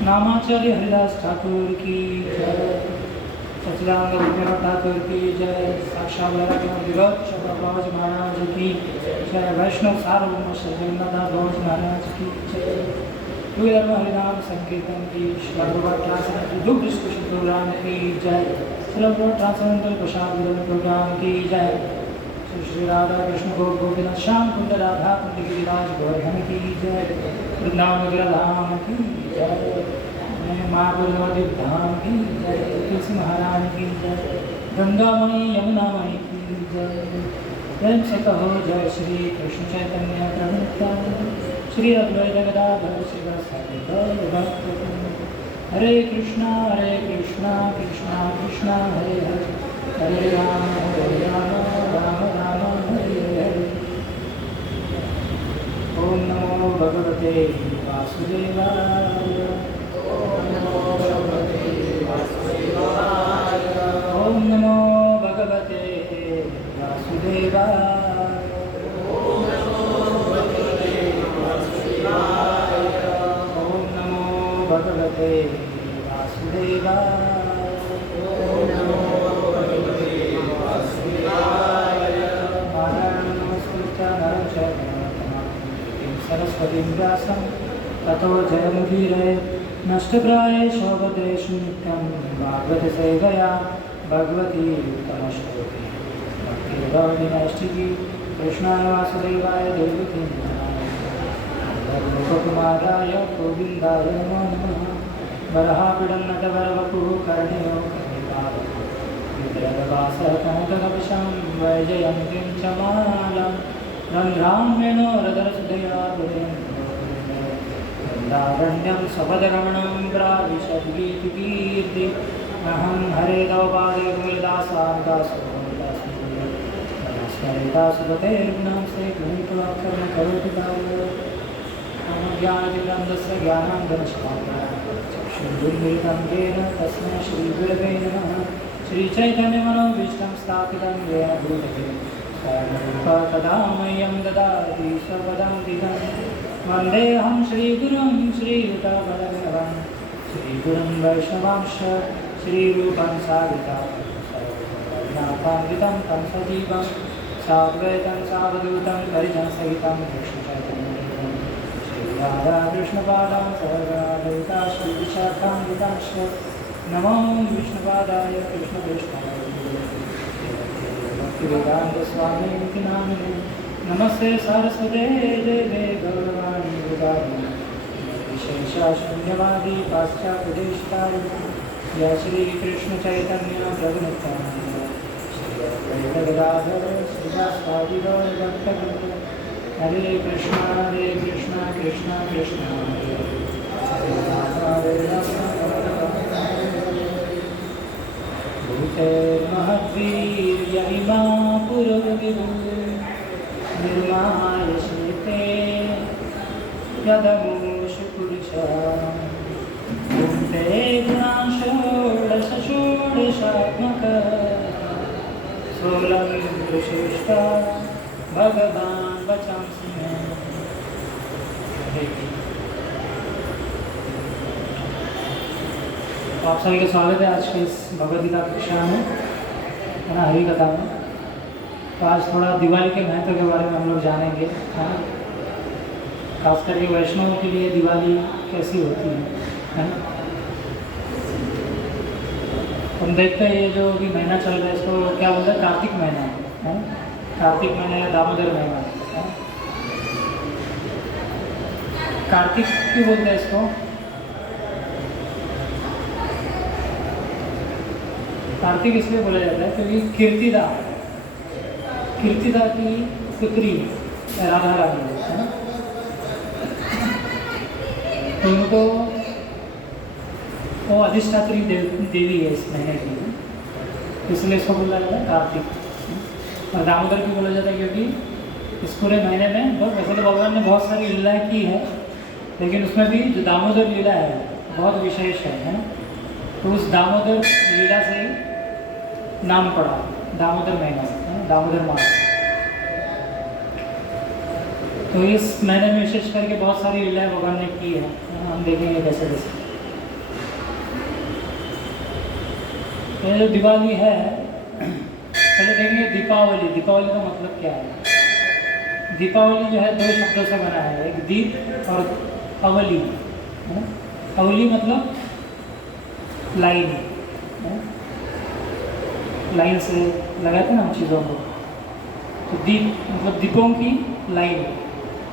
नामाचार्य हरिदास ठाकुर की जय, सच्चिदानंद विद्यानाथ ठाकुर की जय, साक्षात विरोध महाराज की जय, वैष्णव सार्वभौम जगन्नाथ भोज महाराज की जय, धर्म हरिनाम संकीर्तन की प्रोग्राम की जय, ट्रांसेंडेंटल प्रसाद प्रोग्राम की जय, श्री राधा कृष्ण गोविंद श्याम कुंड राधा कुंड गिरिराज गोवर्धन की जय, वृंदावन गिरधाम की जय, महापुर धाम की जय, तुलसी महाराज की जय, गंगामयी यमुनामयी की जय, प्रेम से कहो जय श्री कृष्ण चैतन्य प्रभु नित्यानंद, श्री अद्वैत गदाधर श्रीवासादि गौर भक्तवृंद। हरे कृष्णा कृष्णा कृष्णा हरे हरे, हरे राम राम राम हरे हरे। ओम नमो भगवते वासुदेवाय, ओम नमो भगवते वासुदेवाय, ओम नमो भगवते वासुदेवाय, ओम नमो भगवते वासुदेवाय, ओम नमो भगवते वासुदेवाय, ओम नमो भगवते वासुदेवाय। नारायण नमस्कृत्य नरं चैव नरोत्तमं सरस्वतीं व्यासं ततो जयमुदीरये, नष्टप्रायेषु भद्रेषु नित्यं भागवत सेवया भगवती उत्तमश्लोके भक्तिर्भवति कृष्णाय वासुदेवाय देवकी गोपकुमाराय गोविन्दाय नमो नमः। वरहापिडन्नटवरवपुः कर्णयो कर्णिकारः कनककवशं वैजयन्तीं च मालां रन्ध्राम्यनोरधरसुधया वृन्दारण्यं सपदरमणं प्राविशद्गीतिकीर्ति, अहं हरेदौ पादे गुरुदासादासो दासुपतेर्गुणां से गृहीत्वाक्षरं करोति कार्य ज्ञानतिग्रन्थस्य ज्ञानाञ्जनशलाकया येन तस्मै श्रीगुरवे नमः। श्रीचैतन्यमनोभीष्टं स्थापितं येन भूतले तदा मह्यं ददाति स्वपदान्तिकं, वन्देऽहं श्रीगुरुं श्रीयुतापदमेवं, श्रीगुरुं वैष्णवांश श्रीरूपं सावितां तं सजीवं साद्वैतं सावधूतं परिजनसहितं कृष्णचैतन्यदेवं श्रीराधाकृष्णपादां सहगणललिता श्रीविशाखान्वितांश्च नमो विष्णुपादाय कृष्णकृष्णाय भक्तिवेदान्तस्वामिनिति नामिने। नमस्ते सरस्वते देवे गौरवाणी प्रदायिने, विशेषशून्यवादी पाश्चात्यदेशतारिणे, जय श्री कृष्ण चैतन्य प्रभु नित्यानंद, श्री अद्वैत गदाधर श्रीवासादि गौर भक्तवृंद। हरे कृष्णा कृष्णा कृष्णा हरे हरे, हरे राम भूतेर्महद्वीर्य इमा पुरुर्विर्माय श्रीते यदमूषु पुरुषा भुङ्क्ते षोडशात्मक सोलं विशिष्टा भगवान् वचांसि मे। तो आप सभी का स्वागत है आज के इस भगवद गीता कक्षा में, है ना, हरि कथा में। तो आज थोड़ा दिवाली के महत्व के बारे में हम लोग जानेंगे, है ना, खास करके वैष्णवों के लिए दिवाली कैसी होती है ना। हम देखते हैं ये जो भी महीना चल रहा है इसको क्या बोलते हैं, कार्तिक महीना है, कार्तिक महीना या दामोदर महीना है। कार्तिक क्यों बोलते हैं इसको? कार्तिक इसलिए बोला जाता है क्योंकि कीर्तिदा की पुत्री राधा रानी है ना, तो उनको वो अधिष्ठात्री देवी है इस महीने की, इसलिए इसको बोला जाता है कार्तिक। और दामोदर क्यों बोला जाता है क्योंकि इस पूरे महीने में वैसे तो भगवान ने बहुत सारी लीलाएँ की है, लेकिन उसमें भी जो दामोदर लीला है बहुत विशेष है ना। तो उस दामोदर लीला से ही नाम पड़ा दामोदर महीना, दामोदर मास। तो इस महीने में विशेष करके बहुत सारी लीलाएं भगवान ने की है, हम देखेंगे कैसे कैसे। ये जो दिवाली है, पहले देखेंगे दीपावली। दीपावली का मतलब क्या है? दीपावली जो है 2 शब्दों से बना है, एक दीप और अवली, है ना। अवली मतलब लाइन, लाइन से लगाते ना हम चीज़ों को। तो दीप मतलब दीपों की लाइन,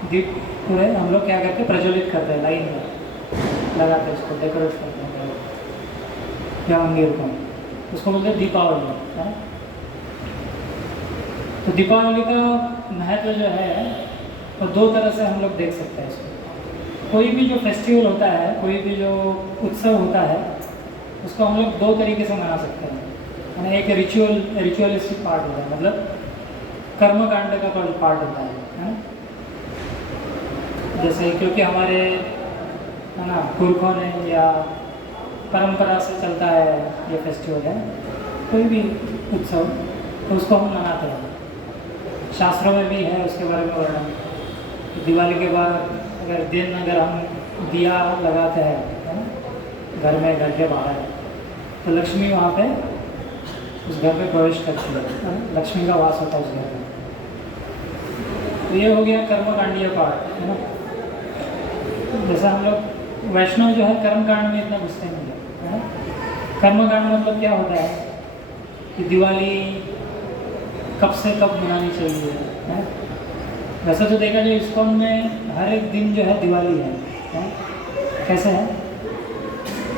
दीप पूरे हम लोग क्या करते हैं, प्रज्वलित करते हैं, लाइन में लगाते हैं, इसको डेकोरेट करते हैं या मंदिर को, उसको बोलते हैं दीपावली, है। तो दीपावली का महत्व जो है वो 2 तरह से हम लोग देख सकते हैं इसको। कोई भी जो फेस्टिवल होता है, कोई भी जो उत्सव होता है, उसको हम लोग 2 तरीके से मना सकते हैं। एक रिचुअलिस्टिक पार्ट होता है, मतलब कर्मकांड का पार्ट होता है ना। जैसे क्योंकि हमारे, है ना, पुरखों ने या परंपरा से चलता है ये फेस्टिवल है, कोई भी उत्सव, तो उसको हम मनाते हैं। शास्त्रों में भी है उसके बारे में वर्णन। दिवाली के बाद अगर हम दिया लगाते हैं, है ना, घर में, घर के बाहर, तो लक्ष्मी वहाँ पे उस घर में प्रवेश करती है, लक्ष्मी का वास होता है उस घर में। तो ये हो गया कर्मकांडीय पार्ट, है ना। जैसे हम लोग वैष्णव जो है कर्मकांड में इतना घुसते नहीं है, है ना। कर्मकांड मतलब क्या होता है कि दिवाली कब से कब मनानी चाहिए, है। वैसे तो देखा जाए इस्कॉन में हर एक दिन जो है दिवाली है। कैसे है?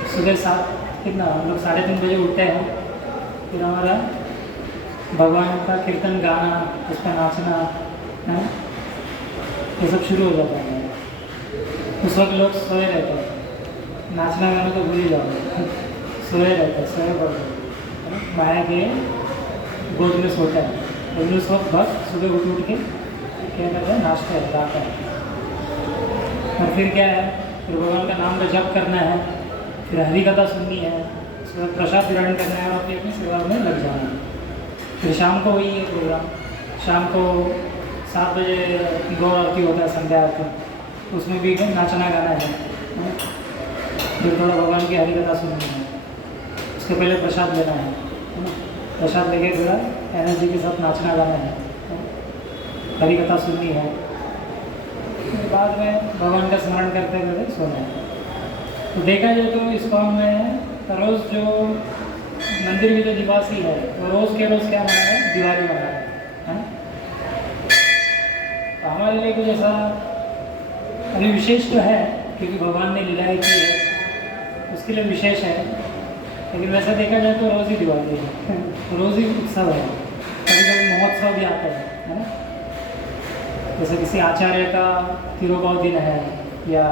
सुबह 7 कितना हम लोग 3:30 बजे उठते हैं, फिर हमारा भगवान का कीर्तन गाना, उस पर नाचना, है, ये सब शुरू हो जाता है। उस वक्त लोग सोए रहते हैं, नाचना गाना तो भूल ही जाओ, सोए रहते हैं, सोए पड़ते, माया के गोद में सोता है। लेकिन उस वक्त भक्त सुबह उठ के क्या करते हैं, नाचते हैं, गाते हैं। और फिर क्या है, फिर भगवान का नाम का जप करना है, फिर हरी कथा सुननी है, उसके बाद प्रसाद ग्रहण करना है और अपनी अपनी सेवा में लग जाना है। फिर शाम को वही है प्रोग्राम, शाम को 7 बजे गौर आरती होता है, संध्या आरती, उसमें भी नाचना गाना है। फिर थोड़ा भगवान की हरी कथा सुननी है, उसके पहले प्रसाद लेना है, प्रसाद लेके थोड़ा एनर्जी के साथ नाचना गाना है, हरी कथा सुननी है, बाद में भगवान का स्मरण करते करते सोना है। तो देखा जाए तो इस्कॉन में रोज़ जो मंदिर के जो निवासी है वो रोज़ के रोज़ क्या मना है, दिवाली मना है ना। तो हमारे लिए कुछ ऐसा अभी विशेष तो है क्योंकि भगवान ने लीलाएं की है, उसके लिए विशेष है। लेकिन वैसा देखा जाए तो रोज़ ही दिवाली है, रोज़ ही उत्सव है। कभी कभी महोत्सव भी आता है ना। जैसे किसी आचार्य का तिरुभाव दिन है या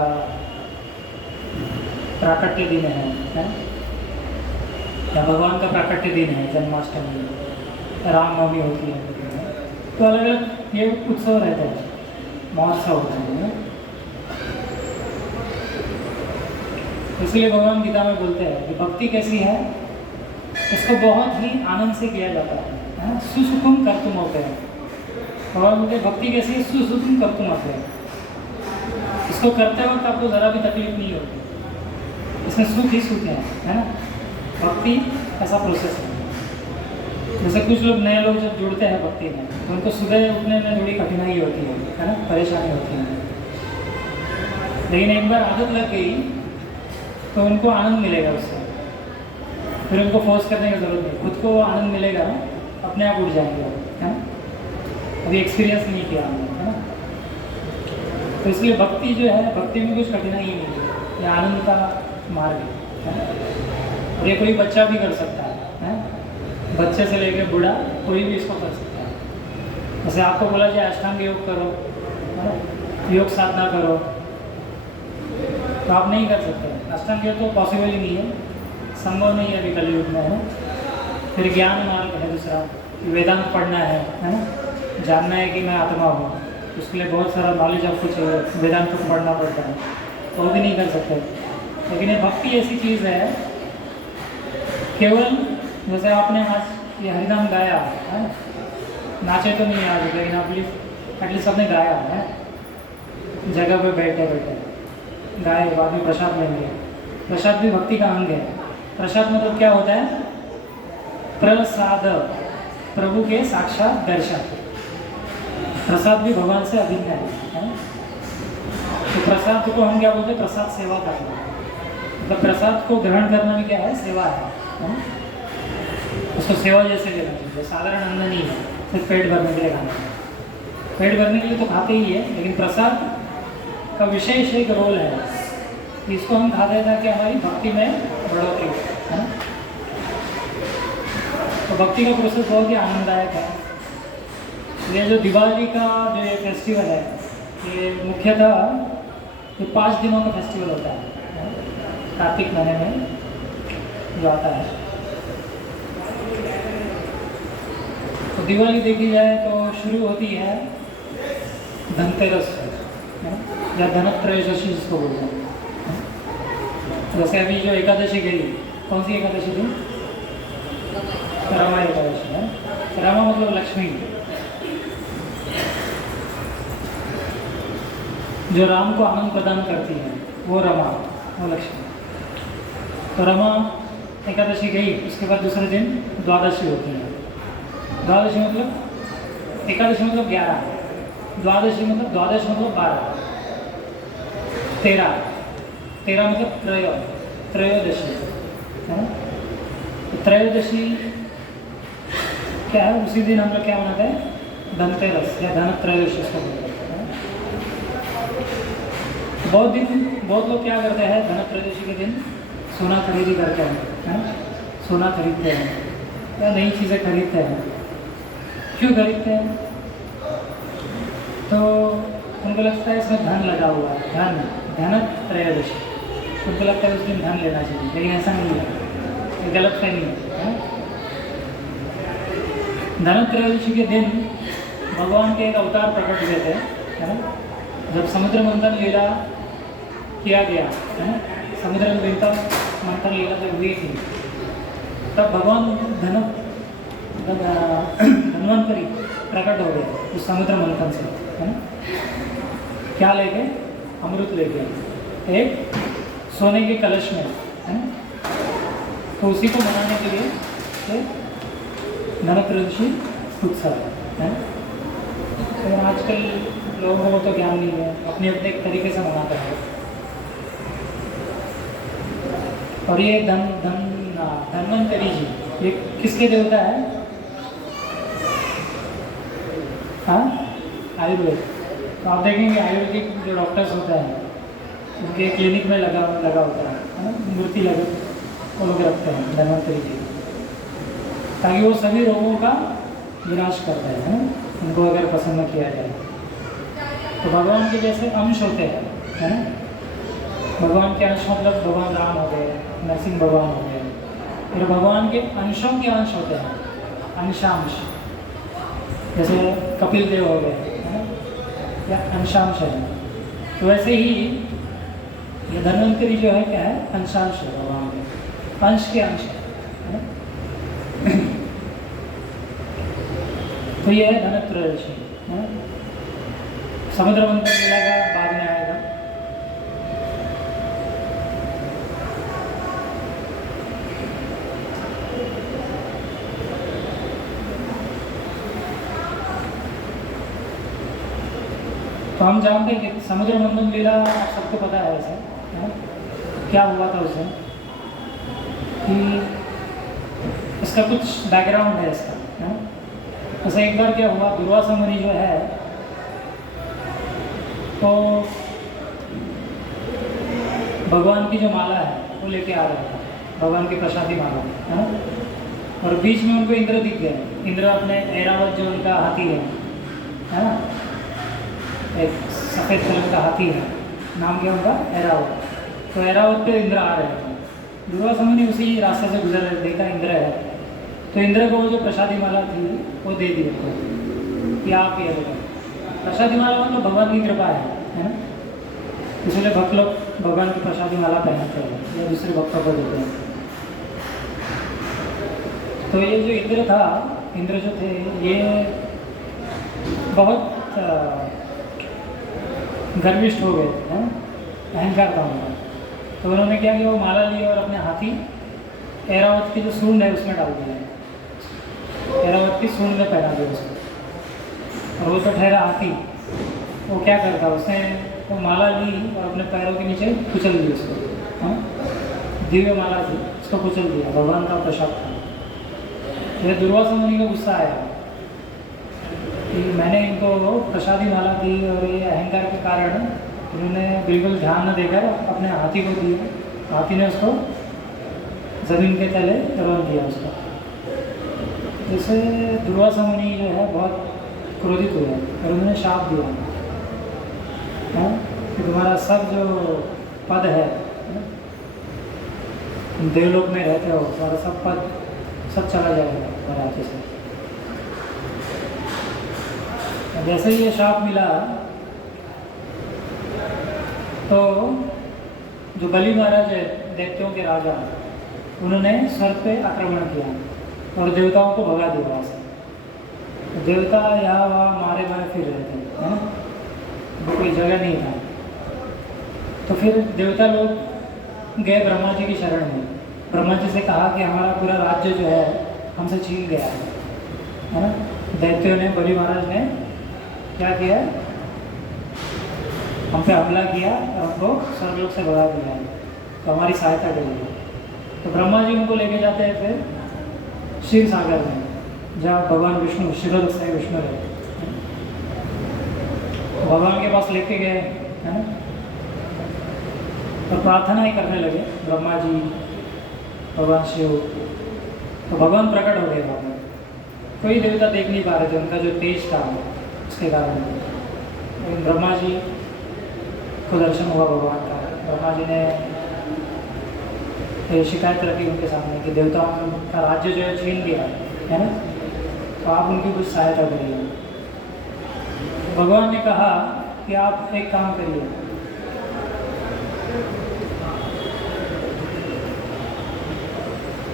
प्राकट्य दिन है, या भगवान का प्राकट्य दिन है, जन्माष्टमी, रामनवमी होती है, तो अलग अलग ये उत्सव रहते हैं, महोत्सव होते हैं। इसलिए भगवान गीता में बोलते हैं कि भक्ति कैसी है, इसको बहुत ही आनंद से किया जाता है, सुसुखम कर्तुम होते हैं। भगवान बोलते भक्ति कैसी है, सुसुखम कर्तुम होते हैं। इसको करते वक्त आपको ज़रा भी तकलीफ नहीं होती, इसमें सुख ही सुख है ना। भक्ति ऐसा प्रोसेस है। जैसे कुछ लोग नए लोग जब जुड़ते हैं भक्ति में तो उनको सुबह उठने में थोड़ी कठिनाई होती है ना, परेशानी होती है। लेकिन एक बार आदत लग गई तो उनको आनंद मिलेगा उससे, फिर उनको फोर्स करने की ज़रूरत नहीं, खुद को आनंद मिलेगा, अपने आप उठ जाएंगे, है ना। अभी एक्सपीरियंस नहीं किया हमने, है ना। तो इसलिए भक्ति जो है, भक्ति में कुछ कठिनाई नहीं है, ये आनंद का मार्ग है। और ये कोई बच्चा भी कर सकता है, बच्चे से लेकर बूढ़ा कोई भी इसको कर सकता है। जैसे आपको बोला जाए अष्टांग योग करो, है ना, योग साधना करो, तो आप नहीं कर सकते। अष्टांग योग तो पॉसिबल ही नहीं है, संभव नहीं है अभी कलयुग में, है ना। फिर ज्ञान मार्ग है दूसरा, वेदांत पढ़ना है ना, जानना है कि मैं आत्मा हूँ, उसके लिए बहुत सारा नॉलेज आपको चाहिए, वेदांत को पढ़ना पड़ता है, तो वो भी नहीं कर सकते। लेकिन ये भक्ति ऐसी चीज़ है केवल जैसे आपने आज ये हरिनाम गाया है, नाचे तो नहीं आज, लेकिन आप एटलीस्ट आपने गाया है, जगह पे बैठे बैठे गाए, बाद में प्रसाद लेंगे। प्रसाद भी भक्ति का अंग है। प्रसाद मतलब क्या होता है? प्रसाद, प्रभु के साक्षात दर्शन। प्रसाद भी भगवान से अभिन्न है। तो प्रसाद को हम क्या बोलते हैं? प्रसाद सेवा करना। मतलब प्रसाद को ग्रहण करना भी क्या है? सेवा है। उसको सेवा जैसे लेना चाहिए, साधारण अन्न नहीं है सिर्फ पेट भरने के लिए खाना है। पेट भरने के लिए तो खाते ही है, लेकिन प्रसाद का विशेष एक रोल है। इसको हम खाते हैं ताकि हमारी भक्ति में बढ़ोतरी है ना। तो भक्ति का प्रोसेस बहुत ही आनंददायक है। ये जो दिवाली का जो ये फेस्टिवल है, ये मुख्यतः ये 5 दिनों का फेस्टिवल होता है कार्तिक महीने में जो आता है। तो दिवाली देखी जाए तो शुरू होती है धनतेरस से, या धनत्रयोदशी जिसको बोलते हैं। जैसे अभी जो एकादशी गई, कौन सी एकादशी थी? रमा एकादशी है। रमा मतलब लक्ष्मी, जो राम को आनंद प्रदान करती है, वो रमा, वो लक्ष्मी। तो रमा एकादशी गई, उसके बाद दूसरे दिन द्वादशी होती है। द्वादशी मतलब एकादशी मतलब 11, द्वादशी मतलब द्वादश मतलब 12, 13 मतलब त्रयोदशी है ना। तो त्रयोदशी क्या है? उसी दिन हम लोग क्या मनाते हैं? धनतेरस या धनत्रयोदशी इसको बोलते हैं। बहुत लोग क्या करते हैं धनत्रयोदशी के दिन? सोना खरीदी करते हैं, सोना खरीदते हैं या नई चीज़ें खरीदते हैं। क्यों खरीदते हैं? तो उनको लगता है इसमें धन लगा हुआ है, धनत्रयोदशी, उनको लगता है उस दिन धन लेना चाहिए, लेकिन ऐसा नहीं है, ये गलत फहमी है। धनत्रयोदशी के दिन भगवान के एक अवतार प्रकट हुए थे, है ना। जब समुद्र मंथन लीला किया गया है ना, समुद्र मंथन लीला जब हुई थी, तब भगवान धन्वंतरी प्रकट हो गए उस समुद्र मंथन से, है ना। क्या लेके? अमृत लेके, एक सोने के कलश में, है ना। तो उसी को मनाने के लिए धनत्रयोदशी उत्सव है। तो आजकल लोगों को तो ज्ञान नहीं है, अपने अपने एक तरीके से मनाते हैं। और ये धन्वंतरी जी, ये किसके देवता है? हाँ, आयुर्वेद। तो आप देखेंगे आयुर्वेदिक जो डॉक्टर्स होते हैं, उनके क्लिनिक में लगा होता है ना, मूर्ति लगे वो लोग रखते हैं धन्वंतरी जी, ताकि वो सभी रोगों का विनाश करते हैं, है ना, उनको अगर प्रसन्न किया जाए। तो भगवान के जैसे अंश होते हैं, है ना। भगवान के अंश मतलब भगवान राम हो गए, नरसिंह भगवान हो गए, फिर भगवान के अंशों के अंश होते हैं, अंशांश, जैसे कपिल देव हो गए, है ना, या अंशांश है। तो वैसे ही ये धन्वंतरी जो है क्या है? अंशांश है, भगवान के अंश के अंश है ना? तो ये है धनत्रयोदशी, है ना। समुद्र मंथन लीला का बाद में आएगा। तो हम जानते हैं कि समुद्र मंथन लीला आप सबको पता है ऐसे, है ना। क्या हुआ था उस दिन कि इसका कुछ बैकग्राउंड है इसका, है ना। जैसे एक बार क्या हुआ, दुर्वासा मुनि जो है तो भगवान की जो माला है वो लेके आ रहा था, भगवान की प्रसादी माला, है ना। और बीच में उनको इंद्र दिख गए। इंद्र अपने ऐरावत जो उनका हाथी है ना, एक सफ़ेद कलर का हाथी है, नाम क्या उनका? ऐरावत। तो ऐरावत पे इंद्र आ रहे थे। दुर्वासा मुनि उसी रास्ते से गुजर रहे, देखा इंद्र है, तो इंद्र को वो जो प्रसादी माला थी वो दे दी उनको कि आप ये लो। प्रसादी माला मतलब भगवान की कृपा है ना। इसलिए भक्त लोग भगवान की प्रसादी माला पहनते हैं या दूसरे भक्तों को देते हैं। तो ये जो इंद्र था, इंद्र जो थे ये बहुत गर्विष्ठ हो गए हैं, अहंकार था उनका। तो उन्होंने क्या किया, वो माला ली और अपने हाथी ऐरावत की जो सूंड है उसमें डाल दिया, ऐरावत की सूंड में पहना दिया उसको। और वो तो ठहरा हाथी, वो क्या करता, उसने वो माला ली और अपने पैरों के नीचे कुचल दी उसको, दिव्य माला थी, उसको कुचल दिया, भगवान का प्रसाद था। यह दुर्वासा मुनि को गुस्सा आया कि मैंने इनको प्रसादी माला दी और ये अहंकार के कारण उन्होंने बिल्कुल ध्यान न देकर अपने हाथी को दिया, हाथी ने उसको ज़मीन के तले रौंद दिया उसको। जैसे दुर्वासा मुनि जो है बहुत क्रोधित हुए और उन्होंने शाप दिया कि तुम्हारा सब जो पद है, तुम देवलोक में रहते हो, सारा सब पद सब चला जाएगा तुम्हारे हाथी से। जैसे ही ये शाप मिला तो जो बलि महाराज है, दैत्यों के राजा, उन्होंने स्वर्ग पे आक्रमण किया और देवताओं को भगा दिया वहाँ से। देवता यहाँ वहाँ मारे मारे फिर रहे थे, है ना, कोई जगह नहीं था। तो फिर देवता लोग गए ब्रह्मा जी की शरण में, ब्रह्मा जी से कहा कि हमारा पूरा राज्य जो है हमसे छीन गया है ना। दैत्यों ने, बलि महाराज ने क्या किया, हम पे हमला किया और हमको स्वर्गलोक से भगा दिया है, तो हमारी सहायता करिए। तो ब्रह्मा जी उनको लेके जाते हैं फिर क्षीर सागर में, जहाँ भगवान विष्णु, क्षीरोदक्षाई विष्णु है, तो भगवान के पास लेके गए, है ना, और प्रार्थना ही करने लगे ब्रह्मा जी, भगवान शिव। तो भगवान प्रकट हो गए वहाँ पर, कोई देवता देख नहीं पा रहे थे, उनका जो तेज था उसके कारण। लेकिन ब्रह्मा जी को दर्शन हुआ भगवान का। ब्रह्मा जी ने शिकायत रखी उनके सामने कि देवताओं का राज्य जो है छीन गया है ना, तो आप उनकी कुछ सहायता करिए। भगवान ने कहा कि आप एक काम करिए,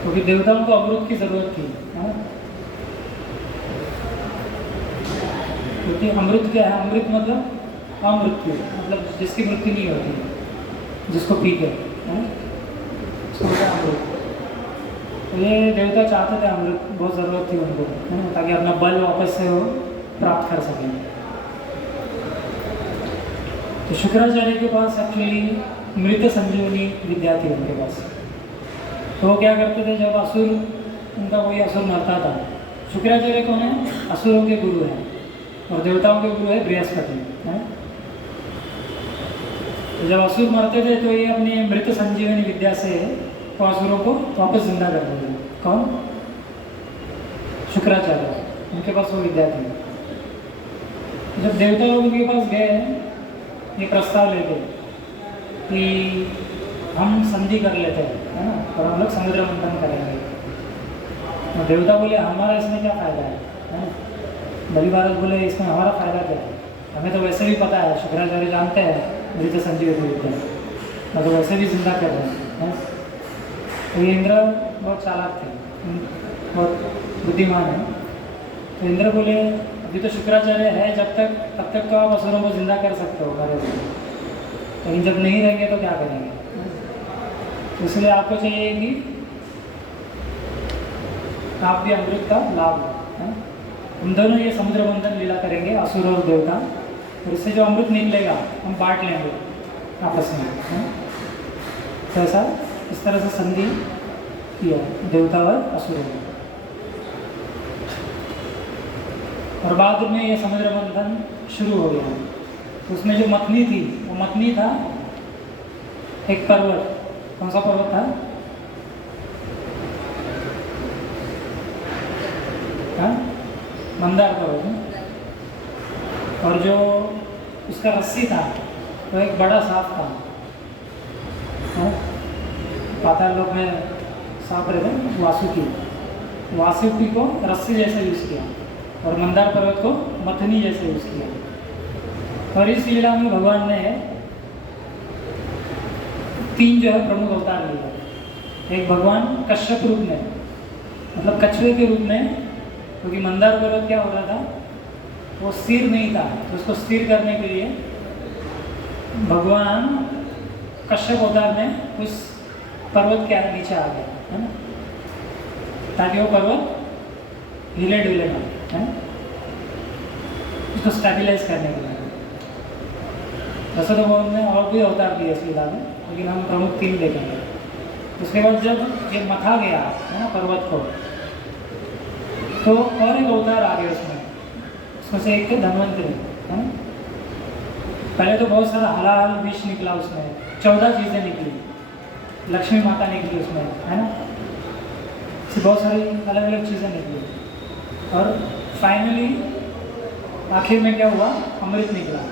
क्योंकि देवताओं को अमृत की जरूरत थी, है ना, क्योंकि अमृत क्या है, अमृत मतलब अमृत्यु, मतलब जिसकी मृत्यु नहीं होती, जिसको पी के, है ना, उसको बोलते हैं अमृत। तो ये देवता चाहते थे अमृत, बहुत ज़रूरत थी उनको, है ना, ताकि अपना बल वापस से वो प्राप्त कर सकें। तो शुक्राचार्य के पास एक्चुअली मृत संजीवनी विद्या थी उनके पास। तो वो क्या करते थे, जब असुर, उनका कोई असुर मरता था, शुक्राचार्य कौन है, असुरों के गुरु हैं और देवताओं के गुरु है बृहस्पति, है। तो जब असुर मरते थे तो ये अपनी मृत संजीवनी विद्या से तो असुरों को वापस जिंदा करते थे। कौन, शुक्राचार्य, उनके पास वो विद्या थी। जब देवता लोग उनके पास गए ये प्रस्ताव लेके कि हम संधि कर लेते हैं, है ना, और हम लोग समुद्र मंथन करेंगे, तो देवता बोले हमारा इसमें क्या फ़ायदा है ना। बलि महाराज बोले इसमें हमारा फ़ायदा क्या है, हमें तो वैसे भी पता है, शुक्राचार्य जानते हैं मृत संजीवनी विद्या, मैं तो वैसे भी जिंदा कर रहे हैं। तो ये इंद्र बहुत चालाक थे, बहुत बुद्धिमान है। तो इंद्र बोले अभी तो शुक्राचार्य है जब तक, तब तक तो आप असुरों को जिंदा कर सकते हो कार्य, लेकिन जब नहीं रहेंगे तो क्या करेंगे। तो इसलिए आपको चाहिए कि आप भी अमृत का लाभ लो, हम दोनों ये समुद्र मंथन लीला करेंगे, असुर और देवता, और इससे जो अमृत निकलेगा हम बांट लेंगे आपस में, है? तो ऐसा इस तरह से संधि किया देवता और असुरों ने। और बाद में ये समुद्र मंथन शुरू हो गया। तो उसमें जो मथनी थी, वो मथनी था एक पर्वत, कौन सा पर्वत था, मंदार पर्वत। और जो उसका रस्सी था वो एक बड़ा सांप था, पाताल लोक में सांप रहते, वासुकी को रस्सी जैसे यूज़ किया और मंदार पर्वत को मथनी जैसे यूज़ किया। और इस लीला में भगवान ने 3 जो है प्रमुख अवतार लिया। एक भगवान कश्यप रूप में मतलब कछुए के रूप में, क्योंकि मंदार पर्वत क्या हो रहा था, वो स्थिर नहीं था, तो उसको स्थिर करने के लिए भगवान कश्यप अवतार में उस पर्वत के नीचे आ गए, है ना, ताकि वो पर्वत हिले डुले ना, है ना, उसको स्टेबलाइज करने के लिए। वैसे तो वो उन्होंने और भी अवतार दिए इस लीला में, लेकिन हम प्रमुख 3 देखेंगे। उसके बाद जब ये मथा गया, है ना, पर्वत को, तो और एक अवतार आ गया उसमें, उसमें से एक थे धन्वंतरी, है ना। पहले तो बहुत सारा हलाहल विष निकला उसमें, 14 चीज़ें निकली, लक्ष्मी माता निकली उसमें, है ना, बहुत सारी अलग अलग चीज़ें निकली, और फाइनली आखिर में क्या हुआ, अमृत निकला।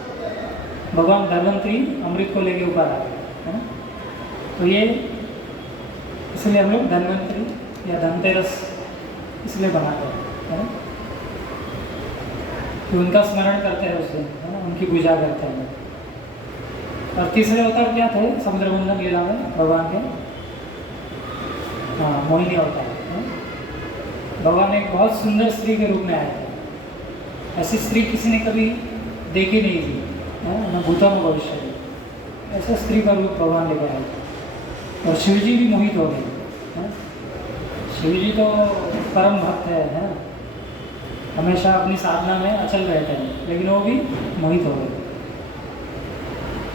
भगवान धन्वंतरी अमृत को लेके ऊपर आए, है ना। तो ये इसलिए हम लोग धन्वंतरी या धनतेरस इसलिए बनाते हैं, है ना, कि उनका स्मरण करते हैं उस दिन, है ना, उनकी पूजा करते हैं। और तीसरे अवतार क्या थे समुद्र मंथन लीला में भगवान के, हाँ, मोहिनी अवतार। भगवान एक बहुत सुंदर स्त्री के रूप में आए थे। ऐसी स्त्री किसी ने कभी देखी नहीं थी, है ना, भूतों में भविष्य में ऐसा स्त्री का रूप भगवान लेकर आए थे। और शिवजी भी मोहित हो गए, हैं। शिवजी तो परम भक्त है ना, हमेशा अपनी साधना में अचल रहते हैं, लेकिन वो भी मोहित हो गए।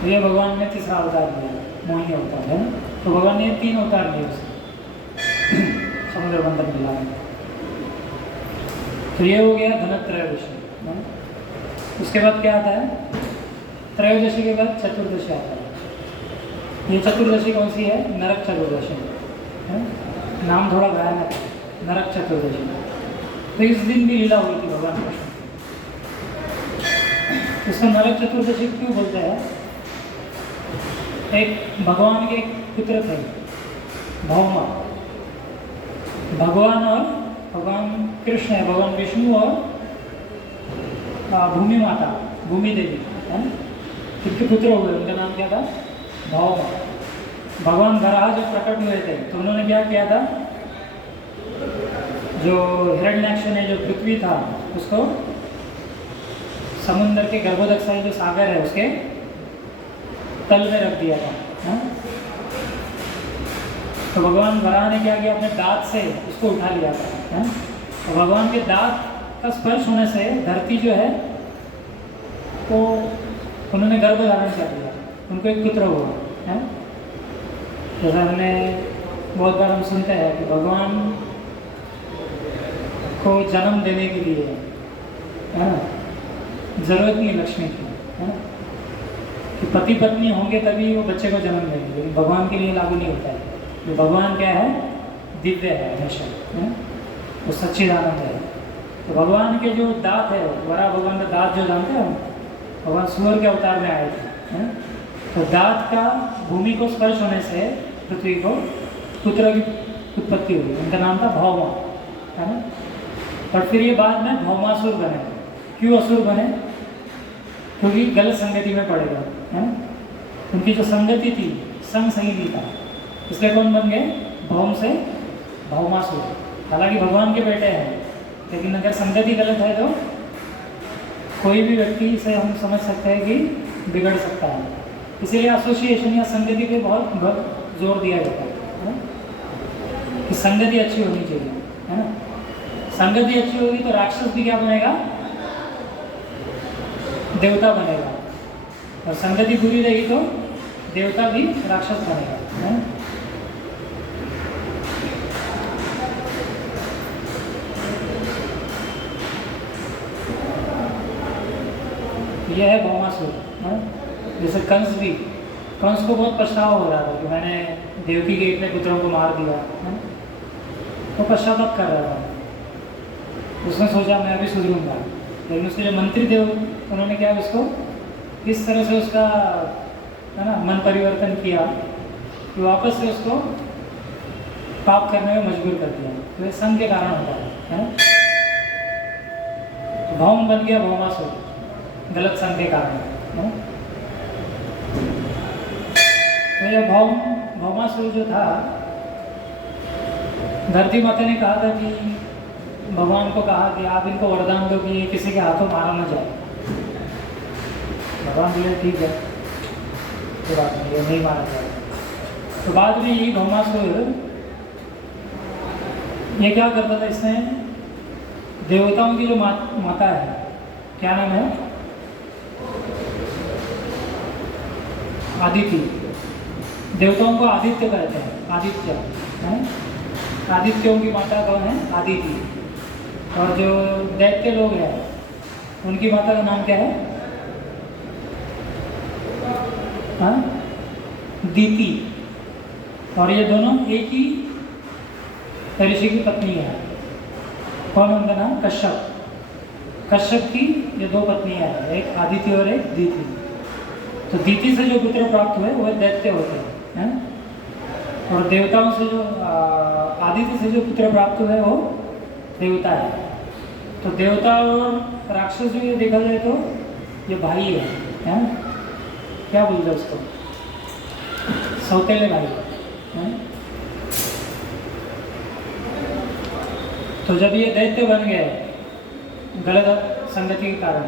तो ये भगवान ने तीसरा अवतार दिया, मोहिनी अवतार, है ना। तो भगवान ने 3 अवतार दिए उसे समुद्र मंथन लीला में। तो ये हो गया धनत्रयोदशी, है ना। उसके बाद क्या आता है, त्रयोदशी के बाद चतुर्दशी आता है। ये चतुर्दशी कौन सी है, नरक चतुर्दशी, है। नाम थोड़ा भयानक है, नरक चतुर्दशी। तो इस दिन भी लीला हुई थी भगवान कृष्ण। इसको नरक चतुर्दशी क्यों बोलते हैं, एक भगवान के पुत्र थे भौमा, भगवान और भगवान कृष्ण है, भगवान विष्णु और भूमि माता, भूमि देवी, है ना, किनके पुत्र हुए, उनका नाम क्या था, भौमा। भगवान वराह जब प्रकट हुए थे तो उन्होंने क्या किया था, जो हिरण्याक्ष ने जो पृथ्वी था उसको समुद्र के गर्भोदक जो सागर है उसके तल में रख दिया था, है? तो भगवान वराह ने क्या किया, अपने दांत से उसको उठा लिया था, है? तो भगवान के दांत का स्पर्श होने से धरती जो है तो उन्होंने गर्भ धारण कर लिया, उनको एक पुत्र हुआ, है। जैसा हमने बहुत बार हम सुनते हैं कि भगवान को जन्म देने के लिए, है ना, जरूरत नहीं लक्ष्मी की, है ना, कि पति पत्नी होंगे तभी वो बच्चे को जन्म देंगे, लेकिन भगवान के लिए लागू नहीं होता है। तो भगवान क्या है, दिव्य है हमेशा, है, वो सच्चिदानंद है। तो भगवान के जो दांत है, वरा भगवान का दांत जो जानते हो, भगवान सूअर के अवतार में आए थे, है? तो दांत का भूमि को स्पर्श होने से पृथ्वी को पुत्र की उत्पत्ति हुई, उनका नाम था भौमा, है ना। और फिर ये बाद में भौमासुर बने। क्यों असुर बने, क्योंकि गलत संगति में पड़े गए, है ना, उनकी जो संगति थी संग सही नहीं था, इसलिए कौन बन गए, भौम से भौमासुर। हालांकि भगवान के बेटे हैं, लेकिन अगर संगति गलत है तो कोई भी व्यक्ति से हम समझ सकते हैं कि बिगड़ सकता है। इसीलिए एसोसिएशन या संगति पे बहुत जोर दिया जाता है कि संगति अच्छी होनी चाहिए, है ना। संगति अच्छी होगी तो राक्षस भी क्या बनेगा, देवता बनेगा, और संगति बुरी रही तो देवता भी राक्षस बनेगा, है। यह है भौमासुर, है। जैसे कंस भी, कंस को बहुत पछतावा हो रहा था कि मैंने देवकी के इतने पुत्रों को मार दिया, है। तो पश्चाताप कर रहा था, उसने सोचा मैं अभी सुधरूंगा, लेकिन उसके जो मंत्री थे उन्होंने क्या उसको इस तरह से उसका, है ना, मन परिवर्तन किया कि वापस से उसको पाप करने में मजबूर कर दिया। तो ये संग के कारण होता है ना। तो भौम बन गया भौमासुर, गलत संग के कारण, है। तो यह भौमासुर जो था धरती माता ने कहा था कि भगवान को कहा कि आप इनको वरदान दो कि ये किसी के हाथों मारा ना जाए। भगवान बोले ठीक है, कोई बात नहीं, ये नहीं मारा जाए। तो बाद में यही भौमासुर ये क्या करता था, इसने देवताओं की जो माता है, क्या नाम है, आदिति, देवताओं को आदित्य कहते हैं, आदित्य है, आदित्यों की माता कौन है, आदिति। और जो दैत्य लोग हैं उनकी माता का नाम क्या है, हाँ, दीति। और ये दोनों एक ही ऋषि की पत्नी है। कौन उनका नाम, कश्यप। कश्यप की ये दो पत्नियां हैं, एक आदिति और एक दीति। तो दीति से जो पुत्र प्राप्त हुए वह दैत्य होते हैं, और देवताओं से जो आदिति से जो पुत्र प्राप्त हुए वो देवता है। तो देवता और राक्षस जो ये देखा जाए तो ये भाई है? क्या बोलते हैं उसको, सौतेले भाई है? तो जब ये दैत्य बन गए गलत संगति के कारण,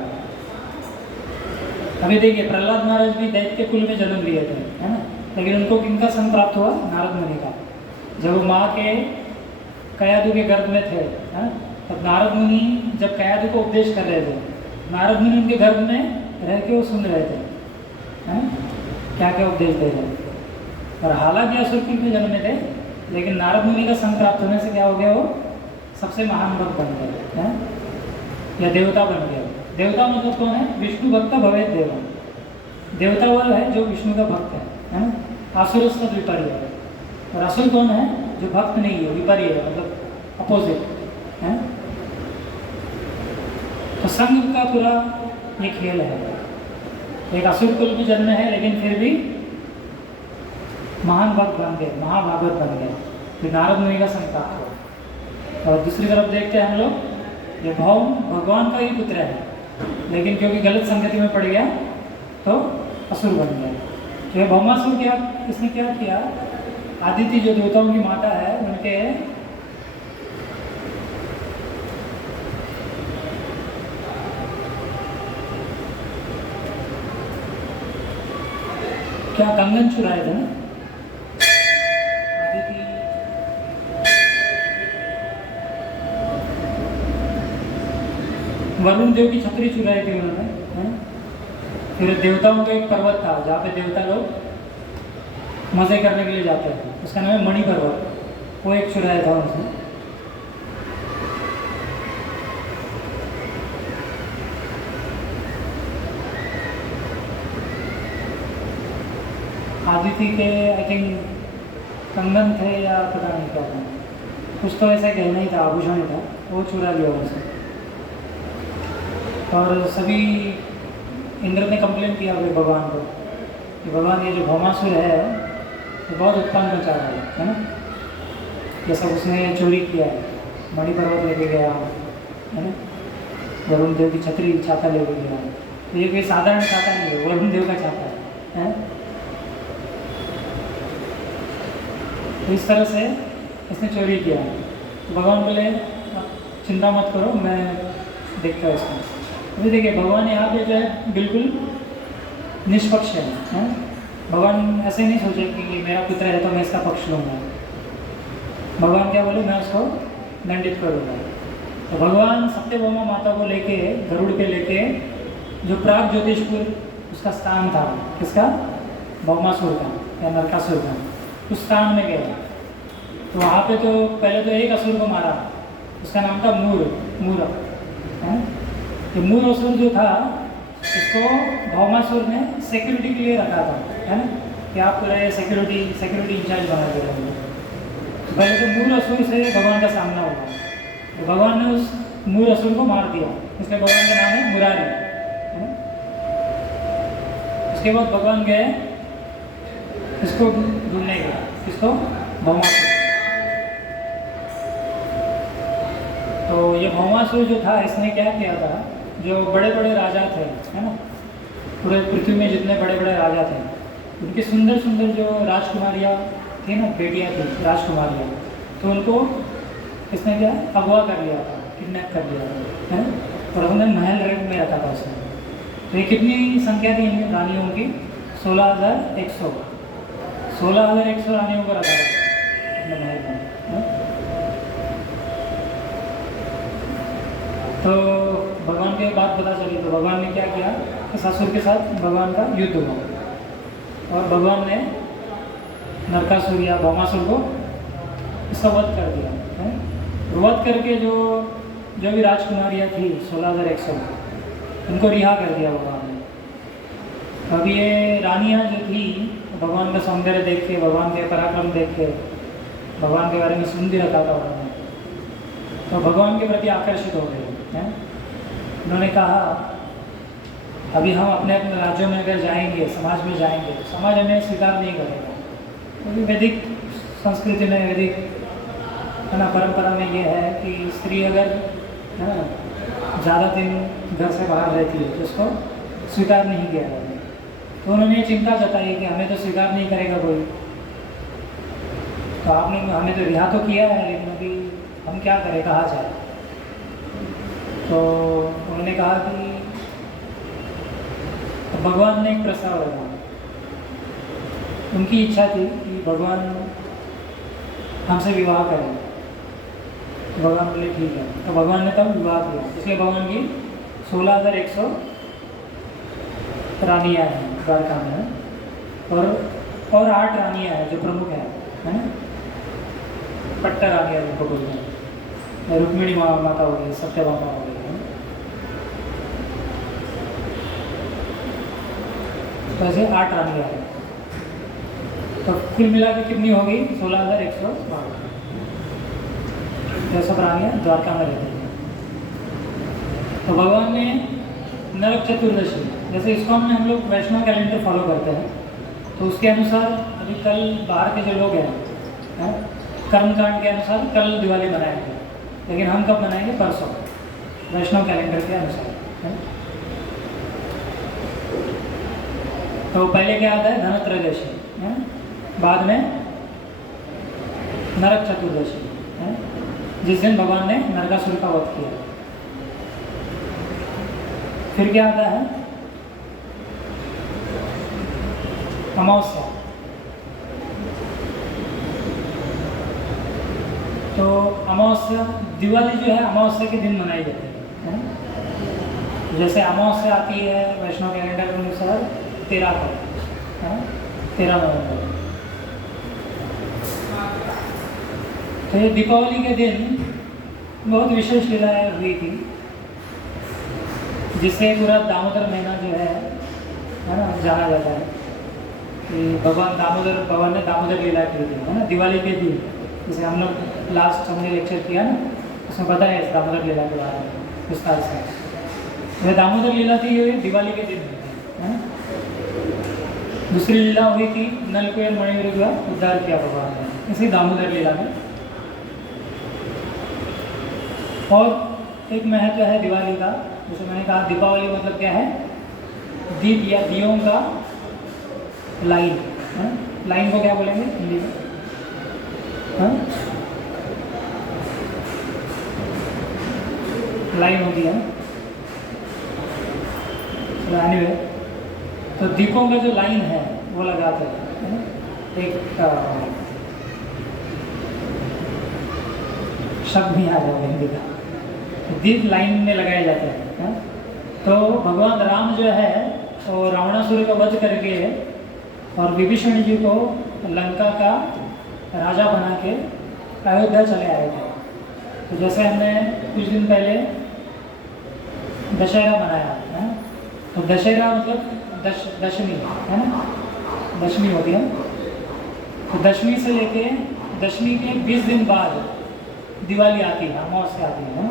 अभी देखिए प्रहलाद महाराज भी दैत्य कुल में जन्म लिए थे, है ना, लेकिन उनको किनका संग प्राप्त हुआ, नारद मुनि का। जब वो माँ के कयादु के गर्भ में थे, है ना, तब नारद मुनि जब कयादु को उपदेश कर रहे थे, नारद मुनि उनके गर्भ में रह के वो सुन रहे थे, है, क्या क्या उपदेश दे रहे थे। और हालांकि असुर कुल में जन्मे थे, लेकिन नारद मुनि का संग प्राप्त होने से क्या हो गया, वो सबसे महान भक्त बन गए, हैं, या देवता बन गए। देवता मतलब कौन है, विष्णु भक्त भवेत देव। देवता वो है जो विष्णु का भक्त है ना। असुर सब विपर्य है, और असुर कौन है, जो भक्त नहीं है, विपर्य है, मतलब अपोजिट है। तो संग का पूरा ये खेल है। एक असुर कुल भी जन्म है, लेकिन फिर भी महान भक्त बन गए, महाभागवत बन गए, फिर नारद मुनि का संग प्राप्त हुआ। और दूसरी तरफ देखते हैं हम लोग, ये भौम भगवान का ही पुत्र है, लेकिन क्योंकि गलत संगति में पड़ गया तो असुर बन गया। तो ये भौमासुर क्या, इसने क्या किया, आदिति जो देवताओं की माता है उनके क्या कंगन चुराए थे ना, आदिति वरुण देव की छतरी चुराई थी उन्होंने, है? फिर देवताओं का एक पर्वत था जहाँ पे देवता लोग मजे करने के लिए जाते थे, उसका नाम है मणि पर्वत, वो एक चुराया था उनसे। आदिति के आई थिंक कंगन थे या पता नहीं क्या था, कुछ तो ऐसा गहना ही था, आभूषण ही था, वो चुरा लिया उनसे। और सभी इंद्र ने कंप्लेन किया फिर भगवान को कि भगवान ये जो भौमासुर है ये बहुत उत्पन्न मचा रहा है ना, ये सब उसने चोरी किया है, मणि पर्वत लेके गया है ना, वरुण देव की छतरी छाता लेके गया। तो ये कोई साधारण छाता नहीं है, वरुण देव का छाता है। तो इस तरह से इसने चोरी किया। तो भगवान बोले चिंता मत करो, मैं देखता हूँ इसको। अभी देखिए भगवान यहाँ पे जो है बिल्कुल निष्पक्ष है। भगवान ऐसे नहीं सोचे कि मेरा पुत्र है तो मैं इसका पक्ष लूँगा। भगवान क्या बोले, मैं उसको दंडित करूँगा। तो भगवान सत्यभामा माता को लेके गरुड़ पे लेके जो प्राग ज्योतिषपुर उसका स्थान था, किसका, भौमासुर का या नरकासुर का, उस स्थान में गए। तो वहाँ पे तो पहले तो एक असुर को मारा, उसका नाम था मूर है। तो मूर असुर जो था इसको भौमासुर ने सिक्योरिटी के लिए रखा था, है ना, कि आप पूरे सिक्योरिटी इंचार्ज बना दे रहे हैं। पहले तो मूर असुर से भगवान का सामना हुआ, तो भगवान ने उस मूर असुर को मार दिया, इसलिए भगवान का नाम है मुरारी, है ना। उसके बाद भगवान गए इसको ढूंढने गए, किसको, भौमासुर। तो ये भौमासुर जो था इसने क्या किया था, जो बड़े बड़े राजा थे, है ना, पूरे पृथ्वी में जितने बड़े बड़े राजा थे उनकी सुंदर सुंदर जो राजकुमारियाँ थी ना, बेटियाँ थी राजकुमारियाँ, तो उनको किसने किया? अगवा कर लिया था, किडनैप कर लिया था, है, और उन्होंने महल में रखा था उसने। तो ये कितनी संख्या थी इनकी रानियों की? 16,100 16,100 रानियों को रखा था अपने महल में, है? तो भगवान के बात पता चली तो भगवान ने क्या किया कि ससुर के साथ भगवान का युद्ध हुआ और भगवान ने नरकासुर या भौमासुर को इसका वध कर दिया, है? वध करके जो भी राजकुमारियाँ थी 16,100 उनको रिहा कर दिया भगवान ने। अब ये रानियाँ जो थी भगवान का सौंदर्य देख के, भगवान के पराक्रम देख के, भगवान के बारे में सुन भी रखा था उन्होंने, तो भगवान के प्रति आकर्षित हो गए, हैं? उन्होंने कहा अभी हम अपने अपने राज्यों में अगर जाएंगे, समाज में जाएंगे, समाज हमें स्वीकार नहीं करेगा, क्योंकि वैदिक संस्कृति में, वैदिक, है ना, परंपरा में ये है कि स्त्री अगर, है ना, ज़्यादा दिन घर से बाहर रहती है तो उसको स्वीकार नहीं किया जाता। तो उन्होंने चिंता जताई कि हमें तो स्वीकार नहीं करेगा कोई, तो आपने हमें तो रिहा तो किया है, लेकिन अभी हम क्या करें, कहाँ जाए? तो उन्होंने कहा कि तो भगवान ने एक प्रस्ताव रखा। उनकी इच्छा थी कि भगवान हमसे विवाह करें, तो भगवान बोले ठीक है। तो भगवान ने तब विवाह किया, इसलिए भगवान की 16,100 रानियाँ हैं द्वारका में, और 8 रानियाँ हैं जो प्रमुख हैं, है ना, पट्टा रानियाँ जिनको बोलते हैं, रुक्मिणी माता हो गई, सत्यभामा हो गई, तो ऐसे 8 रानियाँ हैं। तो कुल मिला के कितनी हो गई? 16,112। यह सब रानियाँ द्वारका में रहती हैं। तो भगवान ने नरक चतुर्दशी, जैसे इसको में हम लोग वैष्णव कैलेंडर फॉलो करते हैं, तो उसके अनुसार अभी कल बाहर के जो लोग हैं, कर्मकांड के अनुसार कल दिवाली मनाएंगे, लेकिन हम कब मनाएंगे? परसों, वैष्णव कैलेंडर के अनुसार, है? तो पहले क्या आता है? धनत्रयोदशी, है? बाद में नरक चतुर्दशी, है? जिस दिन भगवान ने नरकासुर का वध किया। फिर क्या आता है? अमावस्या। तो अमावस्या, दिवाली जो है अमावस्या के दिन मनाई जाती है? जैसे अमावस्या आती है वैष्णव कैलेंडर के अनुसार 13 को, 13 नवंबर। तो ये दीपावली के दिन बहुत विशेष लीलाएँ हुई थी, जिससे पूरा दामोदर महीना जो है ना, जाना जाता है कि भगवान ने दामोदर लीला की थी, है ना, दिवाली के दिन। जैसे हम लोग लास्ट हमने लेक्चर किया ना, उसमें बताया इस दामोदर लीला के बारे में विस्तार से। वह दामोदर लीला थी, ये दिवाली के दिन, है ना। दूसरी लीला हुई थी नलकुबेर मणिग्रीव का उद्धार किया भगवान ने, इसी दामोदर लीला में। और एक महत्व है दिवाली का, जैसे मैंने कहा दीपावली मतलब क्या है? दीप या दियों का लाइन, है? लाइन को क्या बोलेंगे हिंदी में? लाइन होती है। एनीवे, तो दीपों का जो लाइन है वो लगाते हैं, एक शब्द नहीं आ रहा हिंदी का, दीप लाइन में लगाए जाते हैं। तो भगवान राम जो है वो रावणासुर का वध करके और विभीषण जी को लंका का राजा बना के अयोध्या चले आए थे। तो जैसे हमने कुछ दिन पहले दशहरा मनाया है, तो दशहरा मतलब दशमी, है ना, दशमी होती है। तो दशमी से लेके दशमी के 20 दिन बाद दिवाली आती है, अमावस्या आती है।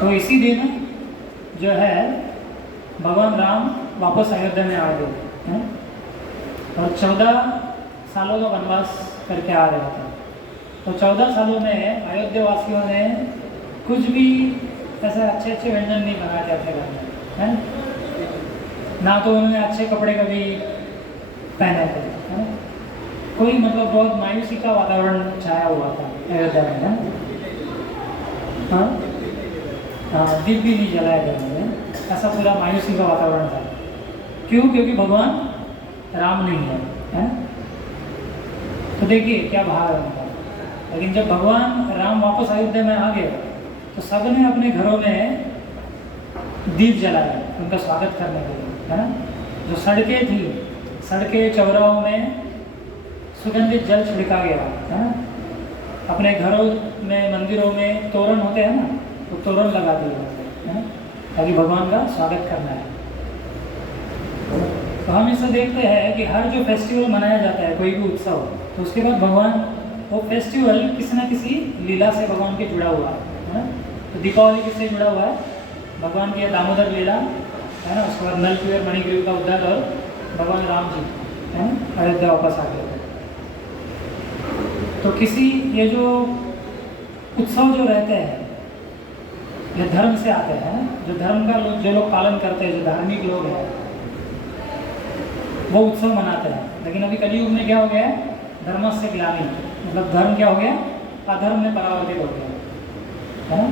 तो इसी दिन जो है भगवान राम वापस अयोध्या में आ गए हैं और 14 सालों का वनवास करके आ रहे थे। तो 14 सालों में अयोध्या वासियों ने कुछ भी ऐसे अच्छे अच्छे व्यंजन नहीं बना के अपने घर में, है ना, तो उन्होंने अच्छे कपड़े कभी पहने थे, है ना। कोई मतलब बहुत मायूसी का वातावरण छाया हुआ था अयोध्या में, है। हाँ हाँ, दीप भी नहीं जलाया घर में, ऐसा पूरा मायूसी का वातावरण था। क्यों? क्योंकि भगवान राम नहीं है ना। तो देखिए क्या भाव है उनका। लेकिन जब भगवान राम वापस अयोध्या में आ गए तो सबने अपने घरों में दीप जलाया उनका स्वागत करने के लिए, है ना। जो सड़कें थी, सड़कें चौराहों में सुगंधित जल छिड़का गया, है ना। अपने घरों में, मंदिरों में तोरण होते हैं ना, तो तोरण लगा दिए, है ना, ताकि भगवान का स्वागत करना है। तो हम इसे देखते हैं कि हर जो फेस्टिवल मनाया जाता है, कोई भी उत्सव, तो उसके बाद भगवान वो फेस्टिवल किसी न किसी लीला से भगवान के जुड़ा हुआ है ना। तो दीपावली किससे जुड़ा हुआ है? भगवान की दामोदर लीला, है ना। उसके बाद नल कुबेर मणिग्रीव का उद्धार और भगवान राम जी, है ना, अयोध्या वापस आ गए। तो किसी ये जो उत्सव जो रहते हैं ये धर्म से आते हैं, जो धर्म का जो लोग पालन करते हैं, जो धार्मिक लोग हैं, वो उत्सव मनाते हैं। लेकिन अभी कलयुग में क्या हो गया है? धर्म से ग्लानि, मतलब धर्म क्या हो गया? अधर्म में परावर्तित हो गया, है ना।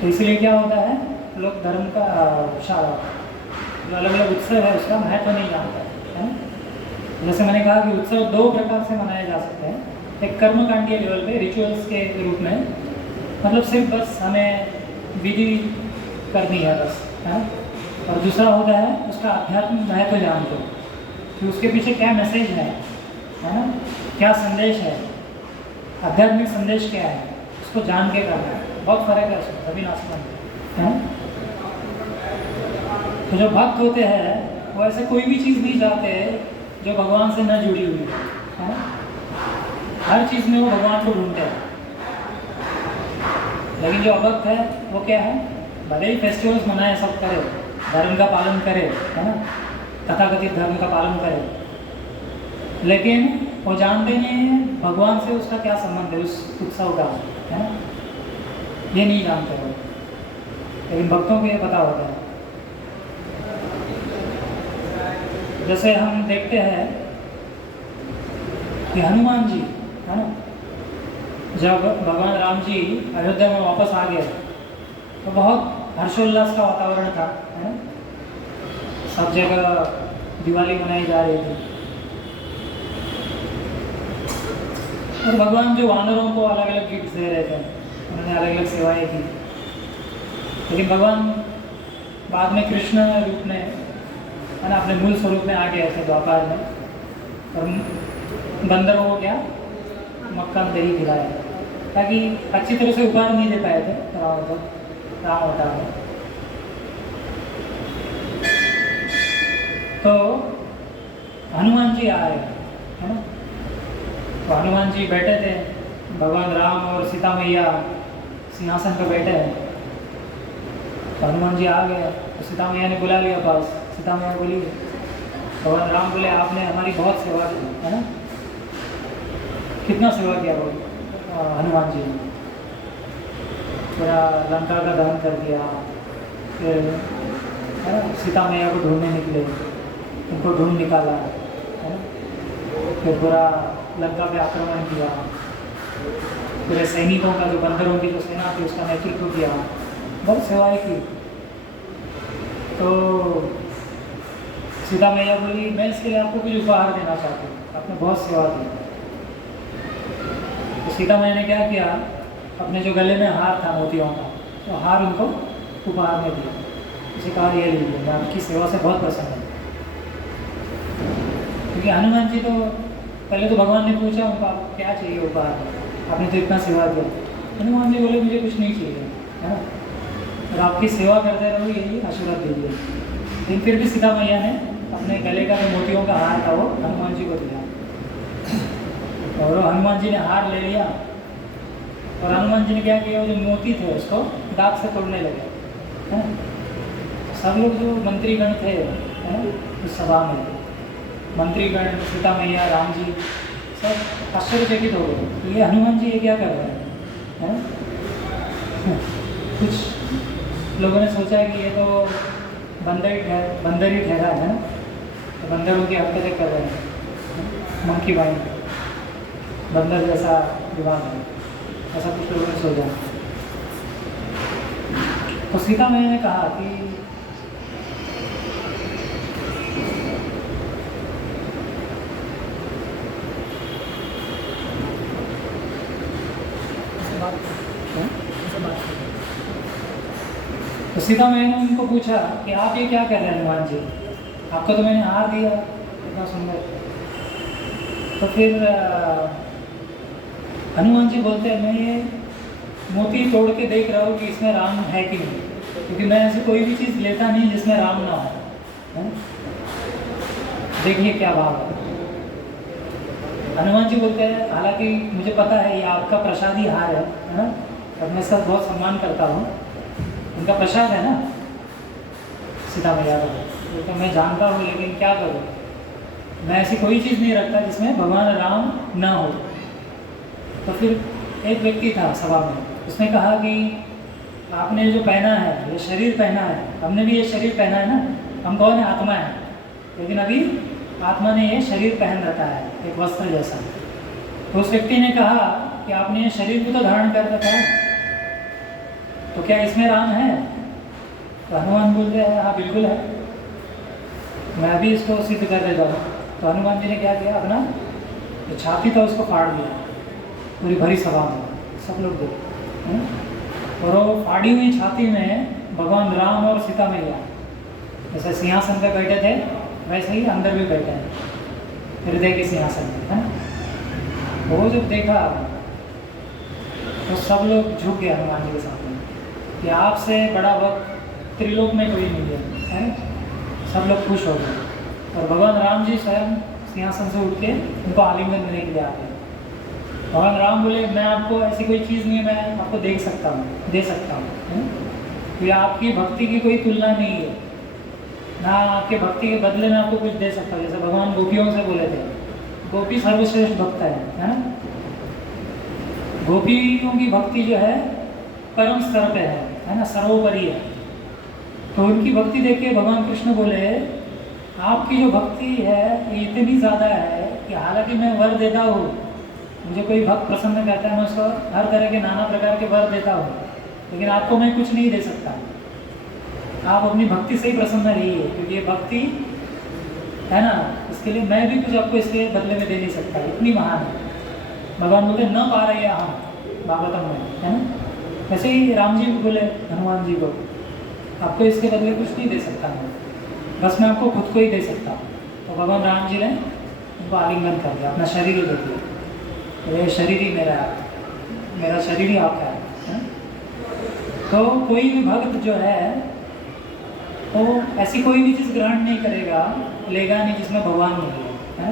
तो इसलिए क्या होता है, लोग धर्म का जो अलग अलग उत्सव है उसका महत्व नहीं जानते, है ना। जैसे मैंने कहा कि उत्सव दो प्रकार से मनाए जा सकते हैं। एक कर्मकांडीय लेवल पे, रिचुअल्स के रूप में, मतलब सिर्फ बस हमें विधि करनी है बस, है ना। और दूसरा होता है उसका आध्यात्मिक महत्व जानते हो कि उसके पीछे क्या मैसेज है ना, क्या संदेश है, आध्यात्मिक संदेश क्या है, उसको जान के करना है। बहुत फर्क है उसमें, सभी नास्तिक है। तो जो भक्त होते हैं वो ऐसे कोई भी चीज़ नहीं चाहते जो भगवान से न जुड़ी हुई है ना। हर चीज़ में वो भगवान को ढूंढते हैं। लेकिन जो अभक्त है वो क्या है, भले ही फेस्टिवल्स मनाए, सब करे, धर्म का पालन करे, है ना, तथाकथित धर्म का पालन करे, लेकिन वो जानते नहीं है भगवान से उसका क्या संबंध है, उस उत्सव का, है ना, ये नहीं जानते हो। लेकिन भक्तों को ये पता होता है। जैसे हम देखते हैं कि हनुमान जी, है ना, जब भगवान राम जी अयोध्या में वापस आ गए तो बहुत हर्षोल्लास का वातावरण था, है ना। सब जगह दिवाली मनाई जा रही थी और भगवान जो वानरों को अलग अलग गिफ्ट दे रहे थे, उन्होंने अलग अलग सेवाएं की। लेकिन भगवान बाद में कृष्ण रूप में, है ना, अपने मूल स्वरूप में आ गए थे द्वापर में, और बंदरों को क्या मक्खन दही खिलाया, ताकि अच्छी तरह से उपहार नहीं दे पाए थे राम अवतार में। तो हनुमान जी आए, है ना। तो हनुमान जी बैठे थे, भगवान राम और सीता मैया सिंहासन पर बैठे हैं। तो हनुमान जी आ गए तो सीता मैया ने बुला लिया पास। सीता मैया बोली, भगवान राम बोले आपने हमारी बहुत सेवा की, है ना। कितना सेवा किया वो हनुमान जी ने, पूरा लंका का दहन कर दिया, फिर, है ना, सीता मैया को ढूंढने निकले, उनको ढूंढ निकाला, है ना, फिर पूरा लंका पे आक्रमण किया, पूरे सैनिकों का, जो बंदरों की जो सेना थी उसका नेतृत्व किया, बहुत सेवाएं की। तो सीता मैया बोली मैं इसके लिए आपको कुछ उपहार देना चाहती हूँ, आपने बहुत सेवा की। तो सीता मैया ने क्या किया, अपने जो गले में हार था मोतियों का, तो हार उनको उपहार में दिया। उसे कहा ये लीजिए, मैं आपकी सेवा से बहुत प्रसन्न हूँ। क्योंकि हनुमान जी तो पहले तो भगवान ने पूछा उनको आपको क्या चाहिए उपहार, आपने तो इतना सेवा दिया। हनुमान जी बोले मुझे कुछ नहीं चाहिए, है ना, और आपकी सेवा करते रहो, यही आशीर्वाद दीजिए। लेकिन फिर भी सीता मैया ने अपने गले का जो मोतियों का हार था वो हनुमान जी को दिया, और हनुमान जी ने हार ले लिया। और हनुमान जी ने क्या किया, वो जो मोती थे उसको दांत से तोड़ने लगे, है ना। सब लोग जो मंत्रीगण थे, है ना, उस सभा में मंत्रीगण, सीता मैया, राम जी, सब आश्चर्यचकित हो गए। तो ये हनुमान जी ये क्या कर रहे हैं, है ना। कुछ लोगों ने सोचा कि ये तो बंदर ही ठहरा है ना, तो बंदरों की हरकतें कर रहे हैं, मंकी बाई, बंदर जैसा दिमाग है, ऐसा कुछ लोगों ने सोचा। तो सीता मैया ने कहा कि तो सीता मैया ने उनको पूछा कि आप ये क्या कर रहे हैं हनुमान जी, आपको तो मैंने हार दिया, इतना सुंदर। तो फिर हनुमान जी बोलते हैं, मैं ये मोती तोड़ के देख रहा हूँ कि इसमें राम है कि नहीं, क्योंकि मैं ऐसी कोई भी चीज़ लेता नहीं जिसमें राम ना हो। देखिए क्या भाव है। हनुमान जी बोलते हैं, हालांकि मुझे पता है ये आपका प्रसादी हार है ना, और मैं इसका बहुत सम्मान करता हूँ, उनका प्रसाद है ना सीता मैया का। तो मैं जानता हूँ, लेकिन क्या करूँ, मैं ऐसी कोई चीज़ नहीं रखता जिसमें भगवान राम ना हो। तो फिर एक व्यक्ति था सभा में, उसने कहा कि आपने जो पहना है, ये शरीर पहना है, हमने भी ये शरीर पहना है ना, हम कौन है, आत्मा है, लेकिन अभी आत्मा ने ये शरीर पहन रखा है, एक वस्त्र जैसा। तो उस व्यक्ति ने कहा कि आपने ये शरीर को तो धारण कर रखा है, तो क्या इसमें राम है? तो हनुमान बोलते हैं, हाँ बिल्कुल है, मैं अभी इसको सिद्ध कर देता हूँ। तो हनुमान जी ने क्या किया, अपना जो छाती था उसको फाड़ दिया, पूरी भरी सभा में सब लोग देखे, और वो फाड़ी हुई छाती में भगवान राम और सीता मैया जैसे सिंहासन पे बैठे थे, वैसे ही अंदर भी बैठे हैं हृदय के सिंहासन में, है ना। वो जब देखा तो सब लोग झुक गए हनुमान जी के सामने कि आपसे बड़ा भक्त त्रिलोक में कोई नहीं है, सब लोग खुश हो गए। और भगवान राम जी स्वयं सिंहासन से उठ के उनको आलिंगन देने के लिए आ गए। भगवान राम बोले, मैं आपको ऐसी कोई चीज़ नहीं है, मैं आपको दे सकता हूँ, तो आपकी भक्ति की कोई तुलना नहीं है ना, आपके भक्ति के बदले में आपको कुछ दे सकता हूँ। जैसे भगवान गोपियों से बोले थे, गोपी सर्वश्रेष्ठ भक्त है ना, गोपियों की भक्ति जो है परम स्तर पे है ना, सर्वोपरि है। तो उनकी भक्ति देख के भगवान कृष्ण बोले, आपकी जो भक्ति है ये इतनी ज़्यादा है कि हालांकि मैं वर देता हूँ, मुझे कोई भक्त प्रसन्न करता है, मैं उसको हर तरह के नाना प्रकार के वर देता हूँ, लेकिन आपको मैं कुछ नहीं दे सकता। आप अपनी भक्ति से ही प्रसन्न रहिए, क्योंकि ये भक्ति है ना, इसके लिए मैं भी कुछ आपको इसके बदले में दे नहीं सकता, इतनी महान है। भगवान बोले, न पा रहे हम भागवतम में, है ना। वैसे ही राम जी बोले हनुमान जी को, आपको इसके बदले कुछ नहीं दे सकता मैं, बस मैं आपको खुद को ही दे सकता हूँ। तो भगवान राम जी ने उनको आलिंगन कर दिया, अपना शरीर ही दे दिया, ये शरीर ही मेरा शरीर ही आपका है। तो कोई भी भक्त जो है वो ऐसी कोई भी चीज़ ग्रहण नहीं करेगा, लेगा नहीं जिसमें भगवान नहीं है।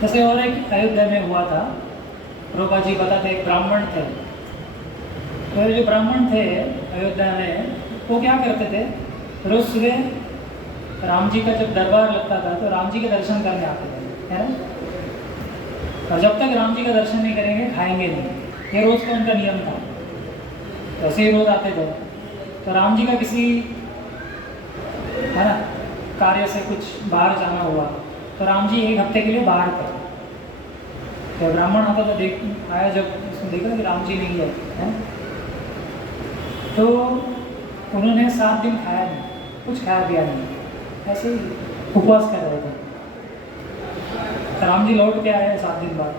जैसे और एक अयोध्या में हुआ था, प्रभुपा जी बताते, एक ब्राह्मण थे। तो जो ब्राह्मण थे अयोध्या में, वो क्या करते थे, रोज सुबह राम जी का जब दरबार लगता था तो राम जी के दर्शन करने आते थे, है ना। और जब तक राम जी का दर्शन नहीं करेंगे खाएंगे नहीं, ये रोज़ का उनका नियम था। तो ऐसे ही रोज आते थे। तो राम जी का किसी, है ना, कार्य से कुछ बाहर जाना हुआ, तो राम जी एक हफ्ते के लिए बाहर थे। तो ब्राह्मण आता था, देख आया, जब उसने देखा कि राम जी नहीं है, तो उन्होंने 7 दिन खाया नहीं, कुछ खाया पिया नहीं, ऐसे ही उपवास कर रहे थे। राम जी लौट के आए 7 दिन बाद।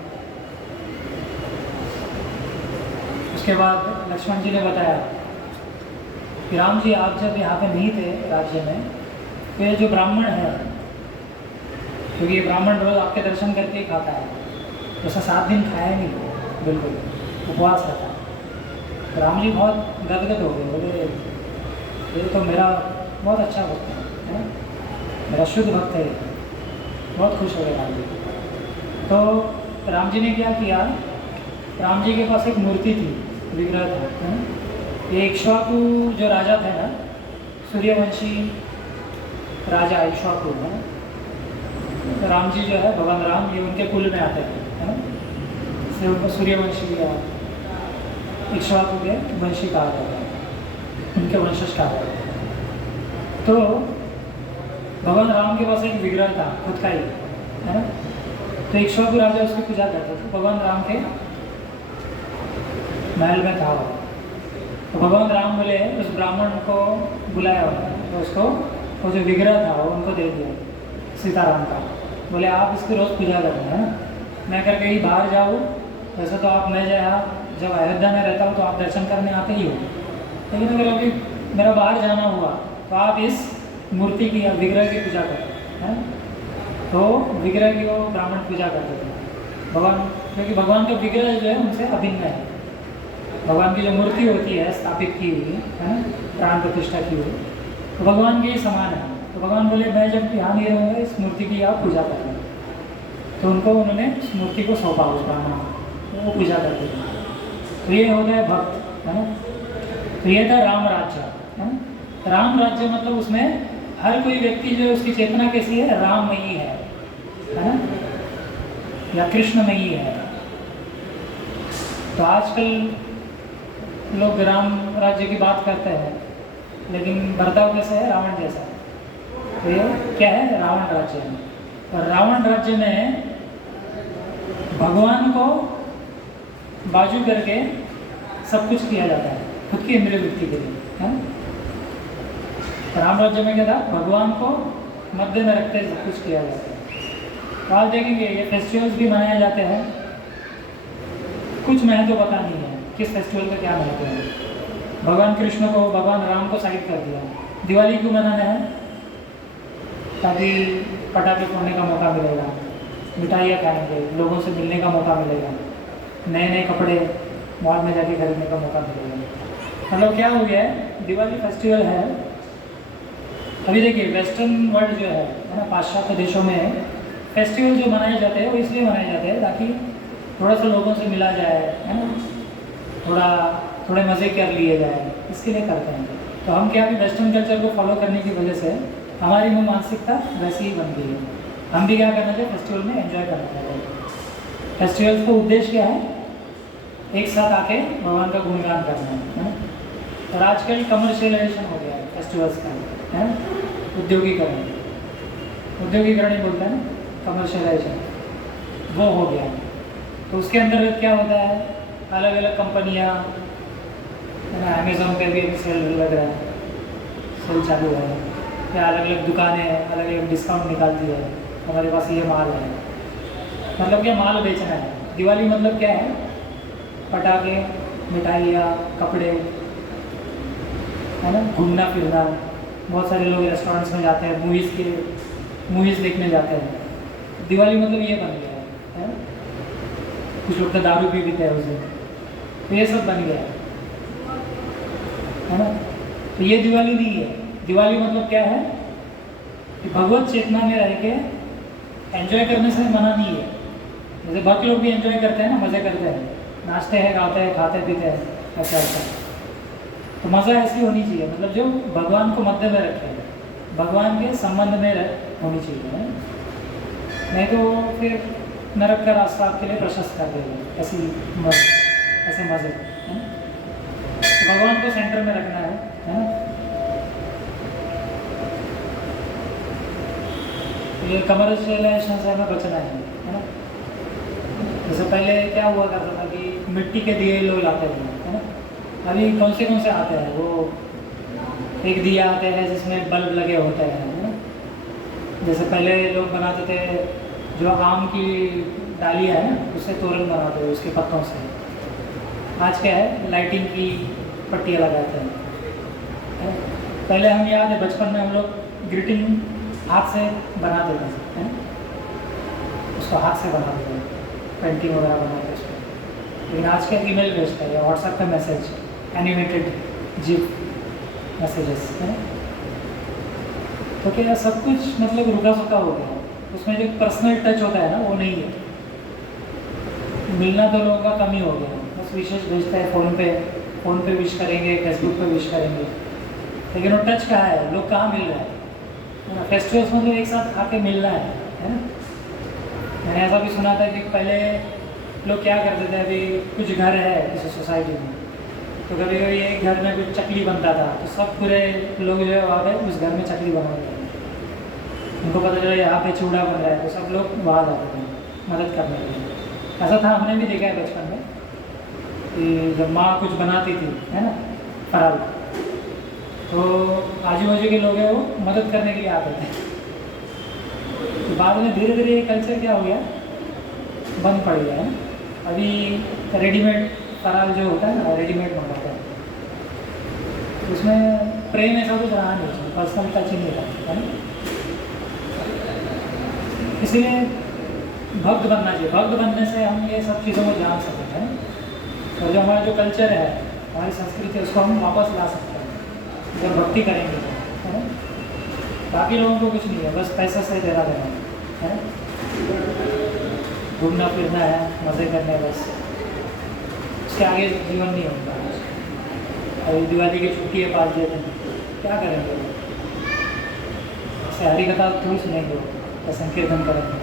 उसके बाद लक्ष्मण जी ने बताया कि राम जी, आप जब यहाँ पे नहीं थे राज्य में, तो ये जो ब्राह्मण है, क्योंकि ये ब्राह्मण रोज आपके दर्शन करके ही खाता है, तो उसने 7 दिन खाया नहीं, बिल्कुल उपवास रहता। तो राम जी बहुत गदगद हो गए, बोले ये तो मेरा बहुत अच्छा भक्त है ना, मेरा शुद्ध भक्त है, बहुत खुश हो गए राम जी। तो राम जी ने क्या किया, राम जी के पास एक मूर्ति थी, विग्रह था, है ना। ये इक्ष्वाकु जो राजा थे ना, सूर्यवंशी राजा इक्ष्वाकु, है ना। तो राम जी जो है, भगवान राम, ये उनके कुल में आते थे, है ना, इसलिए उनको सूर्यवंशी या इक्ष्वाकु के वंशी कहा जाता है, उनके वंशज कहा जाता है। तो भगवान राम के पास एक विग्रह था खुद का ही, है ना। तो इक्ष्वाकु राजा उसकी पूजा करते थे, भगवान राम के महल में था वो। तो भगवान राम बोले उस ब्राह्मण को बुलाया, तो उसको वो जो विग्रह था वो उनको दे दिया सीताराम का। बोले आप इसकी रोज़ पूजा करना है ना, मैं अगर कहीं बाहर जाऊँ, वैसे तो आप मैं जब अयोध्या में रहता हूँ तो आप दर्शन करने आते ही हो, लेकिन अगर अभी मेरा बाहर जाना हुआ तो आप इस मूर्ति की या विग्रह की पूजा करते हैं। तो विग्रह की वो ब्राह्मण पूजा करते थे भगवान, क्योंकि भगवान का विग्रह जो है उनसे अभिन्न है। भगवान की जो मूर्ति होती है स्थापित की हुई है ना, प्राण प्रतिष्ठा की हुई, तो भगवान के ही समान है। तो भगवान बोले मैं जब यहाँ नहीं रहूँगा इस मूर्ति की आप पूजा करना। तो उनको उन्होंने इस मूर्ति को सौंपा उस ब्राह्मण को, वो पूजा करते थे। तो ये होता है भक्त, है ना। तो ये था राम राज्य, है ना। राम राज्य मतलब उसमें हर कोई व्यक्ति जो है उसकी चेतना कैसी है, राममयी है ना, या कृष्णमयी है। तो आजकल लोग राम राज्य की बात करते हैं, लेकिन बर्ताव कैसा है, रावण जैसा। तो ये क्या है, रावण राज्य है। और रावण राज्य में भगवान को बाजू करके सब कुछ किया जाता है खुद की इंद्रिय वृत्ति के लिए, है। राम राज्य में क्या था, भगवान को मध्य में रखते सब कुछ किया जाता है। तो आज देखेंगे ये फेस्टिवल्स भी मनाए जाते हैं, कुछ महत्व पता नहीं है किस फेस्टिवल का क्या महत्व है। भगवान कृष्ण को, भगवान राम को साइड कर दिया। दिवाली क्यों मनाना है, ताकि पटाखे फोड़ने का मौका मिलेगा, मिठाइयाँ खाएंगे, लोगों से मिलने का मौका मिलेगा, नए नए कपड़े मॉल में जाके खरीदने का मौका मिलेगा। मतलब क्या हो गया है, दिवाली फेस्टिवल है। अभी देखिए वेस्टर्न वर्ल्ड जो है ना, पाश्चात्य देशों में फेस्टिवल जो मनाए जाते हैं वो इसलिए मनाए जाते हैं ताकि थोड़ा सा लोगों से मिला जाए, है ना, थोड़े मज़े कर लिए जाए, इसके लिए करते हैं। तो हम क्या, अभी वेस्टर्न कल्चर को फॉलो करने की वजह से हमारी वो मानसिकता वैसी ही बन गई है। हम भी क्या करना चाहिए, फेस्टिवल में एंजॉय करना चाहिए। फेस्टिवल का उद्देश्य क्या है, एक साथ आके भगवान का गुणगान करना है ना। और आजकल कमर्शियलाइजेशन हो गया है फेस्टिवल्स का, है ना, उद्योगीकरण ही बोलते हैं ना, कमर्शियलाइजेशन वो हो गया। तो उसके अंतर्गत क्या होता है, अलग अलग कंपनियाँ, है ना, अमेज़ोन पे भी सेल लग रहा है, सेल चालू है, या अलग अलग दुकानें अलग अलग डिस्काउंट निकालती है, हमारे पास ये माल है। मतलब क्या, माल बेचना है। दिवाली मतलब क्या है, पटाखे, मिठाइयाँ, कपड़े, है ना, घूमना फिरना। बहुत सारे लोग रेस्टोरेंट्स में जाते हैं, मूवीज़ देखने जाते हैं। दिवाली मतलब ये बन गया है ना? कुछ लोग तो दारू भी पीते हैं उस दिन, तो ये सब बन गया है ना। तो ये दिवाली नहीं है। दिवाली मतलब क्या है कि भगवत चेतना में रह के एंजॉय करने से मना नहीं है। जैसे बाकी लोग भी एंजॉय करते हैं ना, मज़े करते हैं, नाचते हैं, गाते हैं, खाते पीते हैं, ऐसा। तो मज़ा ऐसी होनी चाहिए, मतलब जो भगवान को मध्य में रखे, भगवान के संबंध में होनी चाहिए, नहीं तो फिर नरक का रास्ता आपके लिए प्रशस्त कर देगा ऐसे मज़े, है ना। तो भगवान को सेंटर में रखना है ना। ये कमर्शियलाइजेशन से हमें बचना है ना। जैसे पहले क्या हुआ करता था कि मिट्टी के दिए लोग लाते थे, है ना। अभी कौन से आते हैं, वो एक दिया आते हैं जिसमें बल्ब लगे होते हैं, है ना। जैसे पहले लोग बनाते थे, जो आम की डालियाँ है ना, उससे तोरण बनाते हैं, उसके पत्तों से। आज क्या है, लाइटिंग की पट्टियाँ लगाते हैं। पहले हम याद है बचपन में हम लोग ग्रीटिंग हाथ से बनाते थे, उसको हाथ से बनाते थे, पेंटिंग वगैरह बनाते उसको। लेकिन आज क्या ईमेल भेजता है या व्हाट्सएप पे मैसेज, एनिमेटेड जिप मैसेजेस, है। तो क्या सब कुछ मतलब रुका सुका हो गया, उसमें जो पर्सनल टच होता है ना वो नहीं है। मिलना तो लोगों का कम ही हो गया, बस विशेष भेजता है फ़ोन पे विश करेंगे, फेसबुक पे विश करेंगे, लेकिन वो टच कहाँ है, लोग कहाँ मिल रहे हैं, है ना। फेस्टिवल्स में तो एक साथ आके मिलना है ना। मैंने ऐसा भी सुना था कि पहले लोग क्या करते थे, अभी कुछ घर है किसी सोसाइटी में, तो कभी कभी एक घर में कुछ चकली बनता था, तो सब पूरे लोग जो है वहाँ पे उस घर में चकली बना रहे थे। उनको पता चला यहाँ पे चूड़ा बन रहा है, तो सब लोग वहाँ जाते थे मदद करने के लिए। ऐसा था, हमने भी देखा है बचपन में कि जब माँ कुछ बनाती थी, है ना, फराल। तो आजू बाजू के लोग हैं वो मदद करने के लिए आते थे। तो बाद में धीरे धीरे ये कल्चर क्या हो गया, बंद पड़ गया है। अभी रेडीमेड फराल जो होता है ना, रेडीमेड मंगाता है, उसमें प्रेम ऐसा कुछ रहा नहीं, उसमें पर्सनल टच ही नहीं रहा है ना। इसीलिए भक्त बनना चाहिए। भक्त बनने से हम ये सब चीज़ों को जान सकते हैं, और जो हमारा जो कल्चर है, हमारी संस्कृति है, उसको हम वापस ला सकते हैं जब भक्ति करेंगे, है ना। बाकी लोगों को कुछ नहीं है, बस पैसा से देना देना है, घूमना फिरना है, मज़े करने हैं, बस उसके आगे जीवन नहीं होता। अभी दिवाली की छुट्टी है 5 दिन, क्या करेंगे? ऐसे हरी कथा थोड़ी सुनेंगे, या संकीर्तन करेंगे,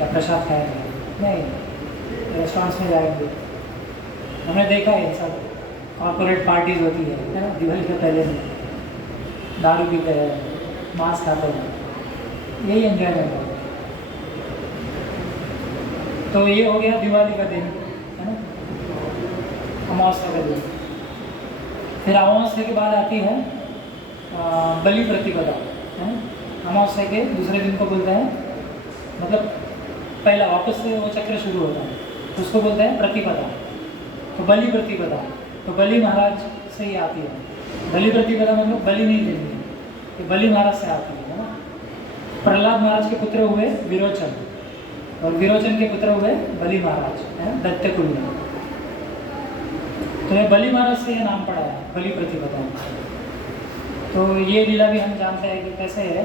या प्रसाद खाएंगे? नहीं, रेस्टोरेंट्स में जाएंगे। हमने देखा है सब कॉर्पोरेट पार्टीज़ होती है ना, दिवाली के पहले में दारू पीते हैं, मांस खाते हैं, यही एंजॉयमेंट है। तो ये हो गया दिवाली का दिन, है ना, अमावस्या का दिन। फिर अमावस्या के बाद आती है बलि प्रतिपदा, है ना। अमावस्या के दूसरे दिन को बोलते हैं, मतलब पहला वापस से वो चक्र शुरू होता है, तो उसको बोलते हैं प्रतिपदा। तो बलि प्रतिपदा, तो बलि महाराज से ही आती है। बलि प्रतिपदा मतलब बलि नहीं देनी, ये बलि महाराज से आती है ना। प्रहलाद महाराज के पुत्र हुए विरोचन, और विरोचन के पुत्र हुए बलि महाराज, है दैत्यकुल में। तो ये बलि महाराज से ये नाम पड़ा है, बलि प्रतिपदा। तो ये लीला भी हम जानते हैं कि कैसे है,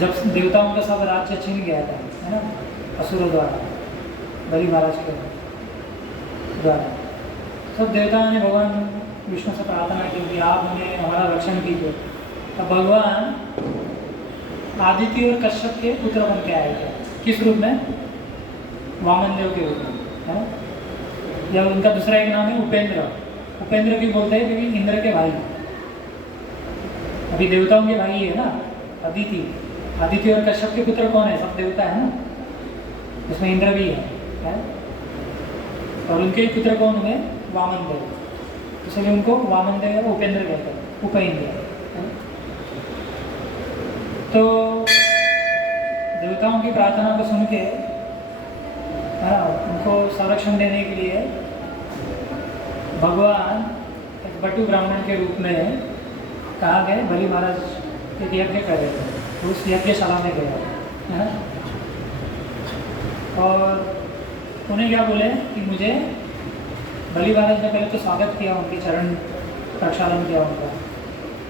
जब देवताओं का सब राज्य छीन गया था, है ना, असुरों द्वारा, बलि महाराज के द्वारा, सब देवताओं ने भगवान विष्णु से प्रार्थना की कि आप हमें हमारा रक्षण कीजिए। तब भगवान आदित्य और कश्यप के पुत्र बन के आए थे। किस रूप में? वामन देव के रूप में, है ना। या उनका दूसरा एक नाम है उपेंद्र। उपेंद्र भी बोलते हैं क्योंकि इंद्र के भाई, अभी देवताओं के भाई है ना अदिति। आदित्य और कश्यप के पुत्र कौन है? सब देवता है ना, उसमें इंद्र भी है? और उनके पुत्र कौन हुए? वामन देव, इसलिए उनको वामन देव या उपेंद्र कहते हैं, उपेंद्र। तो देवताओं की प्रार्थना को सुन के, हाँ, उनको संरक्षण देने के लिए भगवान एक बटु ब्राह्मण के रूप में कहा गए, बलि महाराज एक यज्ञ कर रहे थे, तो उस यज्ञशाला में गया, है ना। और उन्हें क्या बोले कि मुझे, बलि महाराज ने पहले तो स्वागत किया, उनके चरण प्रक्षालन किया उनका,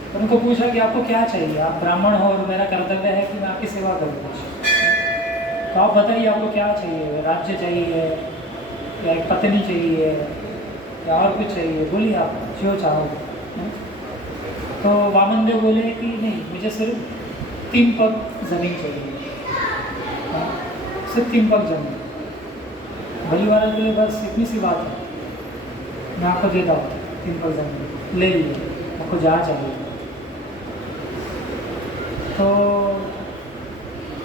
और उनको पूछा कि आपको क्या चाहिए, आप ब्राह्मण हो और मेरा कर्तव्य है कि मैं आपकी सेवा करूँ कुछ, तो आप बताइए आपको क्या चाहिए, राज्य चाहिए या एक पत्नी चाहिए या और कुछ चाहिए, बोलिए आप जो चाहो। तो वामन देव बोले कि नहीं, मुझे सिर्फ 3 पग ज़मीन चाहिए, सिर्फ 3 पग ज़मीन। बलि महाराज बोले बस इतनी सी बात है, मैं आपको देता हूँ 3 पग ज़मीन, ले लीजिए, आपको जहाँ चाहिए। तो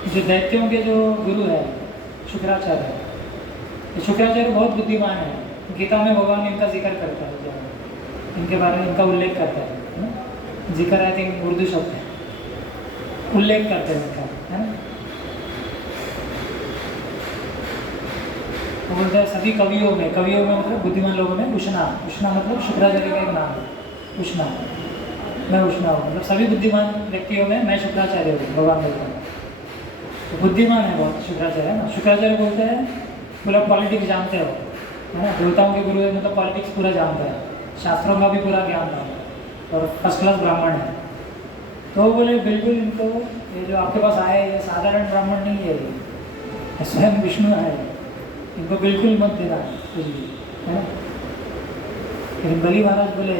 जो दैत्यों के जो गुरु है शुक्राचार्य, ये शुक्राचार्य बहुत बुद्धिमान है। गीता में भगवान इनका जिक्र करता है, इनके बारे में इनका उल्लेख करता है ना। जिक्र है कि उर्दू शब्द है, उल्लेख करते हैं इनका, है ना। वो बोलते हैं सभी कवियों में मतलब बुद्धिमान लोगों में उष्णा मतलब शुक्राचार्य का एक नाम है, उष्णा, मैं उष्णा हूँ, मतलब सभी बुद्धिमान व्यक्तियों में मैं शुक्राचार्य हूँ, भगवान बोलते हैं। तो बुद्धिमान है बहुत शुक्राचार्य, है ना। शुक्राचार्य बोलते हैं पूरा पॉलिटिक्स जानते हो, है ना, देवताओं के गुरु है, मतलब पॉलिटिक्स पूरा जानता है, शास्त्रों का भी पूरा ज्ञान था, और फर्स्ट क्लास ब्राह्मण है। तो वो बोले बिल्कुल इनको, ये जो आपके पास आए ये साधारण ब्राह्मण नहीं है, ये स्वयं विष्णु है, इनको बिल्कुल मत देना कुछ भी, है ना। लेकिन बलि महाराज बोले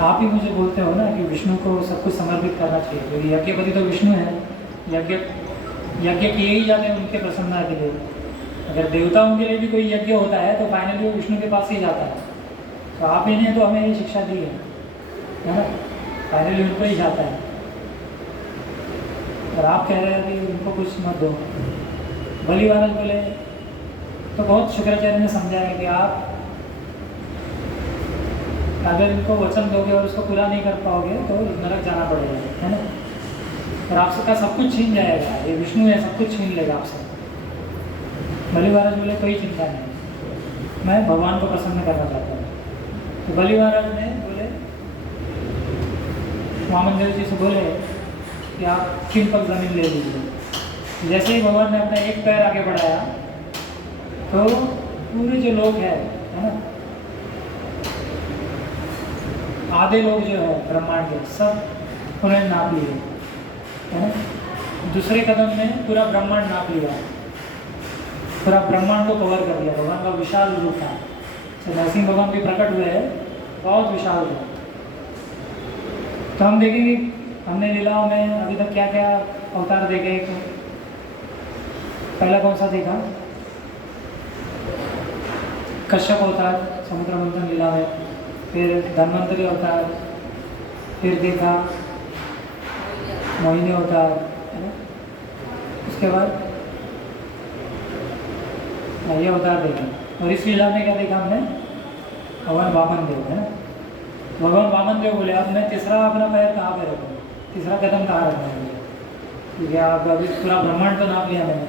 आप ही मुझे बोलते हो ना कि विष्णु को सब कुछ समर्पित करना चाहिए, क्योंकि यज्ञपति तो विष्णु है, यज्ञ किए ही जाते हैं उनके प्रसन्नता के लिए। अगर देवताओं के लिए भी कोई यज्ञ होता है तो फाइनली वो विष्णु के पास ही जाता है। तो आप ही ने तो हमें ये शिक्षा दी है ना, फाइनली उनको ही जाता है। और आप कह रहे हैं कि उनको कुछ मत दो। बलि महाराज बोले तो बहुत शुक्राचार्य ने समझाया कि आप अगर इनको वचन दोगे और उसको पूरा नहीं कर पाओगे तो नरक जाना पड़ेगा, है ना। और आपसे का सब कुछ छीन जाएगा, ये विष्णु है, सब कुछ छीन लेगा आपसे। बलि महाराज बोले कोई चिंता नहीं, मैं भगवान को प्रसन्न करना चाहता हूँ। तो बलि महाराज ने बोले, वामन देव जी से बोले कि आप 3 पग जमीन ले लीजिए। जैसे ही भगवान ने अपना एक पैर आगे बढ़ाया तो पूरे जो लोग हैं, है ना, आधे लोग जो है ब्रह्मांड के सब उन्होंने नाप लिए, है ना। दूसरे कदम में पूरा ब्रह्मांड नाप लिया, पूरा ब्रह्मांड को कवर कर दिया। भगवान का विशाल रूप था, तो नरसिंह भगवान भी प्रकट हुए हैं, बहुत विशाल है। तो हम देखेंगे हमने लीलाओं में अभी तक क्या क्या अवतार देखे। पहला कौन सा देखा? कश्यप अवतार समुद्र मंथन लीला में, फिर धन्वंतरी अवतार, फिर देखा मोहिनी अवतार, है ना। उसके बाद ये अवतार देखा, और इस लीला में क्या देखा हमने? भगवान वामन देव, है ना। भगवान वामन देव बोले अब मैं तीसरा अपना पैर कहाँ पे रखूँ, तीसरा कदम कहाँ रखना है मुझे, क्योंकि आप अभी पूरा ब्रह्मांड तो नाप लिया मैंने।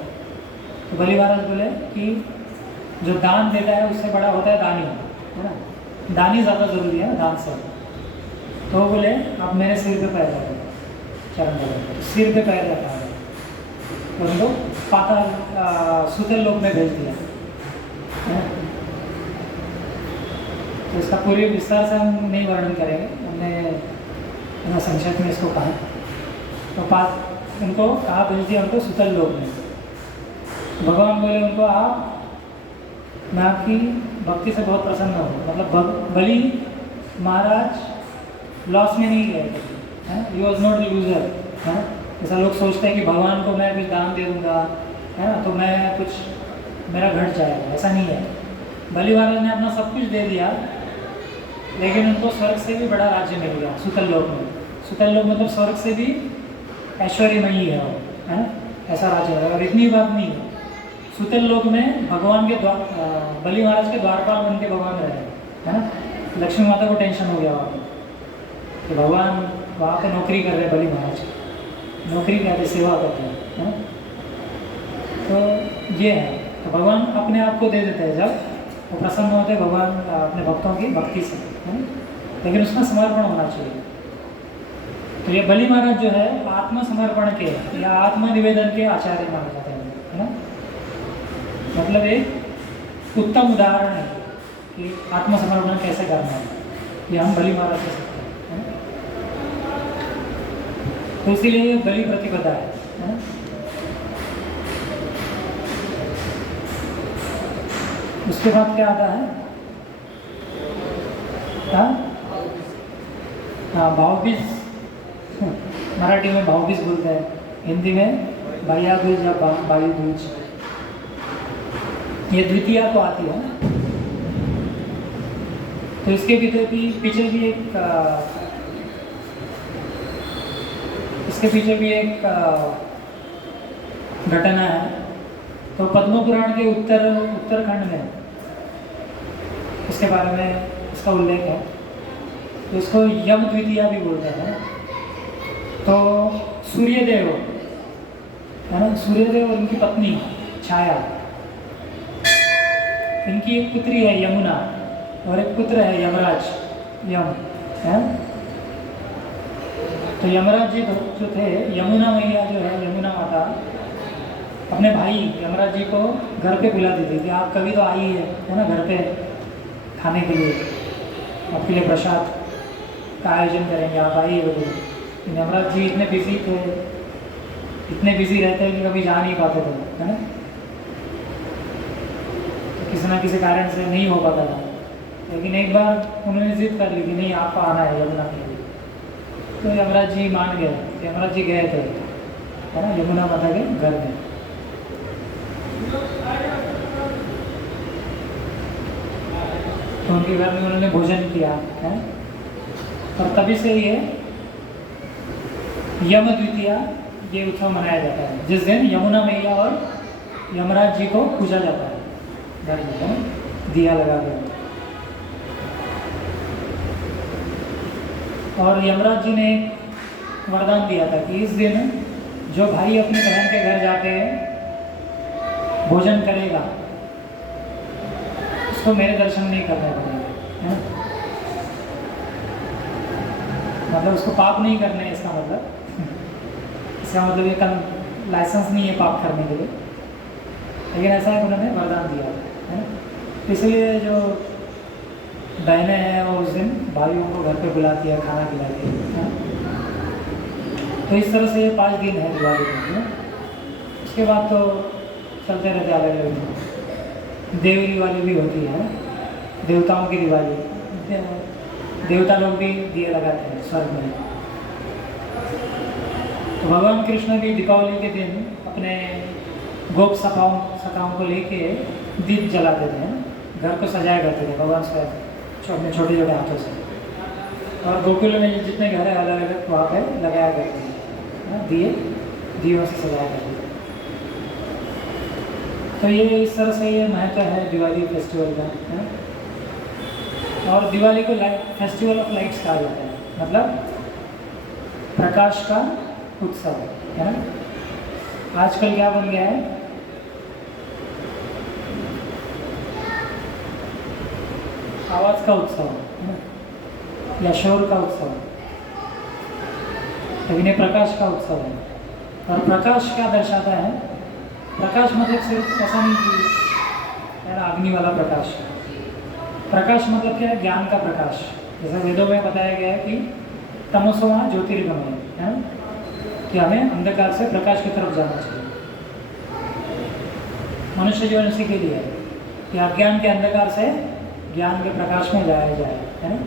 तो बलि महाराज बोले कि जो दान देता है उससे बड़ा होता है दानी, है ना। दानी ज़्यादा ज़रूरी है दान से। तो वो बोले आप मेरे सिर पे पैर रखो, चरण बोले, तो सिर पे पैर रखा है, तो उनको पाताल सुतल लोक में भेज दिया, है ना। तो इसका पूरी विस्तार से हम नहीं वर्णन करेंगे, हमने संक्षेप में इसको कहा। तो उनको कहा भेज दिया उनको सुतल लोक में। भगवान बोले उनको आप, मैं आपकी भक्ति से बहुत प्रसन्न हूँ। मतलब बलि महाराज लॉस में नहीं गए, ही वॉज नॉट लूजर, है ना। ऐसा लोग सोचते हैं कि भगवान को मैं कुछ दान दे दूँगा, है ना, तो मैं कुछ मेरा घट जाएगा, ऐसा नहीं है। बलि महाराज ने अपना सब कुछ दे दिया, लेकिन उनको स्वर्ग से भी बड़ा राज्य मिल गया सुतल लोक में। सुतल लोक मतलब स्वर्ग से भी ऐश्वर्यमयी है वो, है ना, ऐसा राज्य है। और इतनी बात नहीं है, सुतल लोक में भगवान के बलि महाराज के द्वारपाल बन के भगवान रहे, है ना। लक्ष्मी माता को टेंशन हो गया वहाँ कि भगवान वहाँ पे नौकरी कर रहे बलि महाराज, नौकरी करते सेवा करते हैं, है ना। तो ये है, तो भगवान अपने आप को दे देते हैं जब वो प्रसन्न होते हैं भगवान अपने भक्तों की भक्ति से, है ना। लेकिन उसमें समर्पण होना चाहिए। तो ये बलि महाराज जो है आत्मसमर्पण के या आत्मनिवेदन के आचार्य माने जाते हैं, है ना। मतलब एक उत्तम उदाहरण है कि आत्मसमर्पण कैसे करना है, ये हम बलि महाराज से सकते हैं, है ना। तो इसीलिए ये बलि प्रतिपदा है ना। उसके बाद क्या आता है? हाँ, भावबीज। मराठी में भावबीज बोलते हैं, हिंदी में भैया दूज या भाई दूज। ये द्वितीया को आती है। तो इसके पीछे भी एक इसके पीछे भी एक घटना है। तो पद्म पुराण के उत्तरखंड में इसके बारे में इसका उल्लेख है। तो इसको यम द्वितीया भी बोलते हैं। तो सूर्यदेव, है ना, सूर्यदेव और उनकी पत्नी छाया, इनकी एक पुत्री है यमुना और एक पुत्र है यमराज, यम, है। तो यमराज जी जो थे, यमुना मैया जो है, यमुना माता अपने भाई यमराज जी को घर पे बुलाती थी कि आप कभी तो आइए, है ना, घर पे खाने के लिए, आपके लिए प्रसाद का आयोजन करेंगे, आप आइए बोले। यमराज जी इतने बिजी थे, इतने बिजी रहते हैं कि कभी जा नहीं पाते थे, है ना। तो किसी ना किसी कारण से नहीं हो पाता था। लेकिन एक बार उन्होंने जिद कर ली कि नहीं, आपको आना है यमुना के लिए। तो यमराज जी मान गए। यमराज जी गए थे, है ना, यमुना माता के घर में। तो उनके घर में उन्होंने भोजन किया, है। और तभी से ये यम द्वितीया ये उत्सव मनाया जाता है, जिस दिन यमुना मैया और यमराज जी को पूजा जाता है। घर में दिया लगा दें। और यमराज जी ने वरदान दिया था कि इस दिन जो भाई अपनी बहन के घर जाके भोजन करेगा उसको मेरे दर्शन नहीं करने पड़ेंगे, है ना। मतलब उसको पाप नहीं करने, इसका मतलब ये कल लाइसेंस नहीं है पाप करने के लिए, लेकिन ऐसा है उन्होंने वरदान दिया है ना। इसलिए जो बहनें हैं वो उस दिन भाइयों को घर पे बुलाती है, खाना खिलाती है। तो इस तरह से ये 5 दिन है दिवाली में। उसके बाद तो चलते रहते अलग अलग। देव दिवाली भी होती है, देवताओं की दिवाली, देवता लोग भी दिए लगाते हैं स्वर्ग में। तो भगवान कृष्ण भी दीपावली के दिन अपने गोप सखाओं को लेके दीप जलाते थे, घर को सजाया करते थे भगवान से अपने छोटे छोटे हाथों से। और गोकुल में जितने घर है अलग अलग वहाँ पे लगाया करते थे, दियों से सजाया करते थे। तो ये इस तरह से ये महत्व है दिवाली फेस्टिवल का, है। और दिवाली को फेस्टिवल ऑफ लाइट्स कहा जाता है, मतलब प्रकाश का उत्सव, है ना। आजकल क्या बन गया है, आवाज़ का उत्सव, है ना, या शोर का उत्सव, लेकिन ये प्रकाश का उत्सव है। और प्रकाश क्या दर्शाता है, प्रकाश मतलब सिर्फ ऐसा नहीं कि है ना अग्नि वाला प्रकाश। प्रकाश मतलब क्या है, ज्ञान का प्रकाश। जैसे वेदों में बताया गया है कि तमसोमा ज्योतिर्गमय, है कि हमें अंधकार से प्रकाश की तरफ जाना चाहिए। मनुष्य जीवन उसी के लिए है कि अज्ञान के अंधकार से ज्ञान के प्रकाश में जाया जाए, है ना।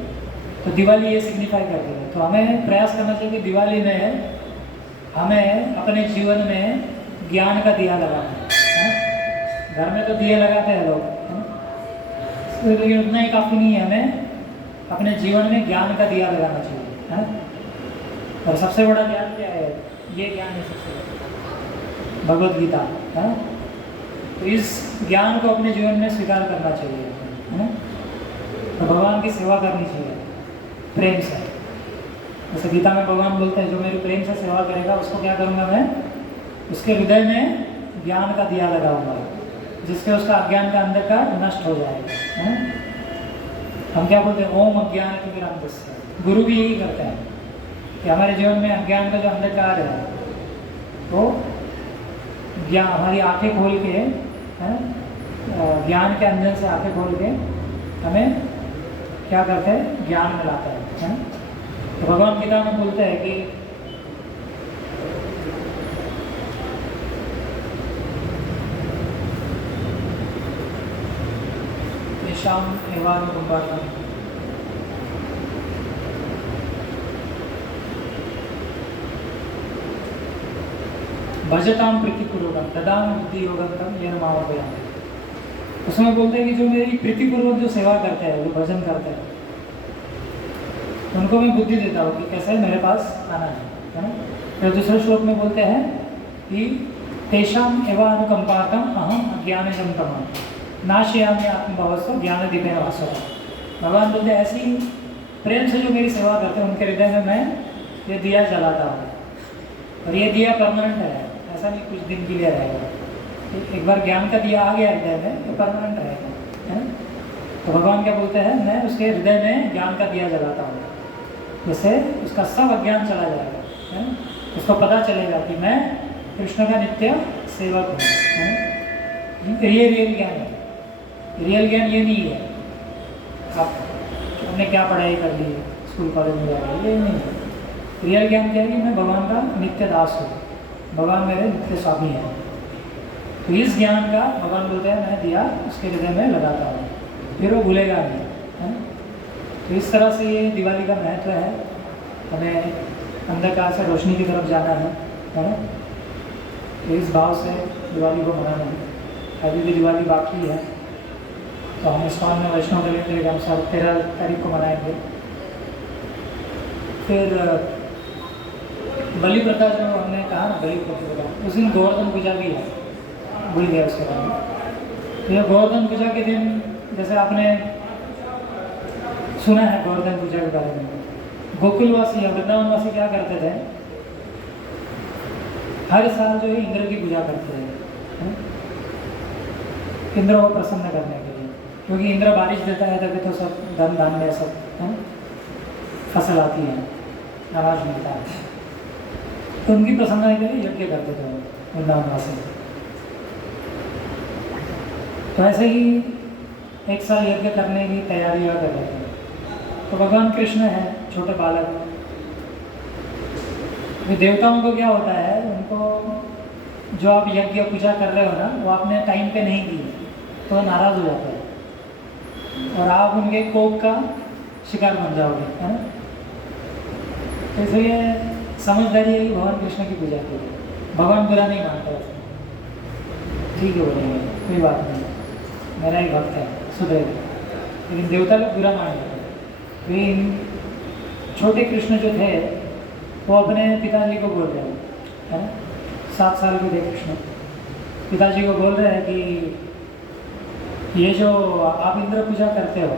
तो दिवाली ये सिग्निफाई करती है। तो हमें प्रयास करना चाहिए कि दिवाली में हमें अपने जीवन में ज्ञान का दिया लगाना है। घर में तो दिए लगाते हैं लोग, है ना, लेकिन उतना ही काफ़ी नहीं है, हमें अपने जीवन में ज्ञान का दिया लगाना चाहिए, है ना। और सबसे बड़ा ज्ञान क्या है, ये ज्ञान है सबसे बड़ा, भगवद गीता, है ना। तो इस ज्ञान को अपने जीवन में स्वीकार करना चाहिए, है ना। तो भगवान की सेवा करनी चाहिए प्रेम से। जैसे गीता में भगवान बोलते हैं जो मेरी प्रेम से सेवा करेगा उसको क्या करूँगा मैं, उसके हृदय में ज्ञान का दिया लगाऊंगा, जिससे उसका अज्ञान का अंधकार नष्ट हो जाएगा, है ना। हम क्या बोलते हैं, ओम अज्ञान तिमिरान्धस्य। गुरु भी यही करते हैं कि हमारे जीवन में अज्ञान का जो अंधकार है तो ज्ञान, हमारी आंखें खोल के, है ना, ज्ञान के अंजन से आंखें खोल के हमें क्या करते हैं, ज्ञान में लाता है ना। तो भगवान गीता में बोलते हैं कि तेषां एवानुकम्पार्थं भजतां प्रीतिपूर्वकं ददामि बुद्धियोगं तं येन मामपयामि। उसमें बोलते हैं कि जो मेरी प्रीतिपूर्वक जो सेवा करते हैं, जो भजन करते हैं, उनको मैं बुद्धि देता हूँ कि कैसे मेरे पास आना है ना। फिर दूसरे श्लोक में बोलते हैं कि तेषाम् एवानुकम्पार्थं अहम् अज्ञानजं तमः नाशयामि आत्मभावस्य ज्ञानदीपेन भास्वता। भगवान बोलते हैं ऐसी प्रेम से जो मेरी सेवा करते हैं उनके हृदय में मैं ये दिया जलाता हूँ। और ये दिया परमानेंट है, ऐसा नहीं कुछ दिन के लिए रहेगा। एक बार ज्ञान का दिया आ गया हृदय में तो परमानेंट रहेगा, है ना। तो भगवान क्या बोलते हैं, मैं उसके हृदय में ज्ञान का दिया जलाता हूँ, जिससे उसका सब अज्ञान चला जाएगा, है ना। उसको पता चलेगा कि मैं कृष्ण का नित्य सेवक हूँ, है ना। ये रियल ज्ञान है। रियल ज्ञान ये नहीं है आप हमने क्या पढ़ाई कर ली स्कूल कॉलेज में जाकर, ये नहीं है। रियल ज्ञान क्या है कि मैं भगवान का नित्य दास हूँ, भगवान मेरे नित्य स्वामी है। तो इस ज्ञान का भगवान बोलते हैं मैं दिया उसके हृदय में लगाता हूँ, फिर वो भूलेगा नहीं, है ना। तो इस तरह से ये दिवाली का महत्व है। हमें अंधकार से रोशनी की तरफ जाना है ना। तो इस भाव से दिवाली को मनाना है। अभी भी दिवाली बाकी है, तो हम इस्कॉन में वैष्णव कैलेंडर के अनुसार 13 तारीख को मनाएंगे। फिर बलि प्रथा जो हमने कहा ना, बलि प्रथा उस दिन गोवर्धन पूजा भी है, भूल गया उसके बारे में। तो ये गोवर्धन पूजा के दिन जैसे आपने सुना है गोवर्धन पूजा के बारे में, गोकुलवासी या वृंदावनवासी क्या करते थे, हर साल जो है इंद्र की पूजा करते हैं, इंद्र को प्रसन्न करने के लिए, क्योंकि इंद्र बारिश देता है तभी तो सब धन धान्य सब है फसल आती है, अनाज मिलता है, तो उनकी प्रसन्नता के लिए यज्ञ करते थे वृंदावनवासी। तो ऐसे ही एक साल यज्ञ करने की तैयारियां कर रहे थे। तो भगवान कृष्ण है छोटे बालक, तो देवताओं को क्या होता है, उनको जो आप यज्ञ पूजा कर रहे हो ना वो आपने टाइम पे नहीं दी तो नाराज़ हो जाते हैं और आप उनके कोप का शिकार बन जाओगे, है ना। तो इसलिए समझदारी है कि भगवान कृष्ण की पूजा की, भगवान बुरा नहीं मानता, ठीक है बोलेंगे कोई बात नहीं, मेरा ही भक्त है सुधरेगा, लेकिन देवता लोग बुरा मान लेते हैं। छोटे कृष्ण जो थे वो अपने पिताजी को बोल रहे हैं, है ना, 7 साल के थे कृष्ण, पिताजी को बोल रहे हैं कि ये जो आप इंद्र पूजा करते हो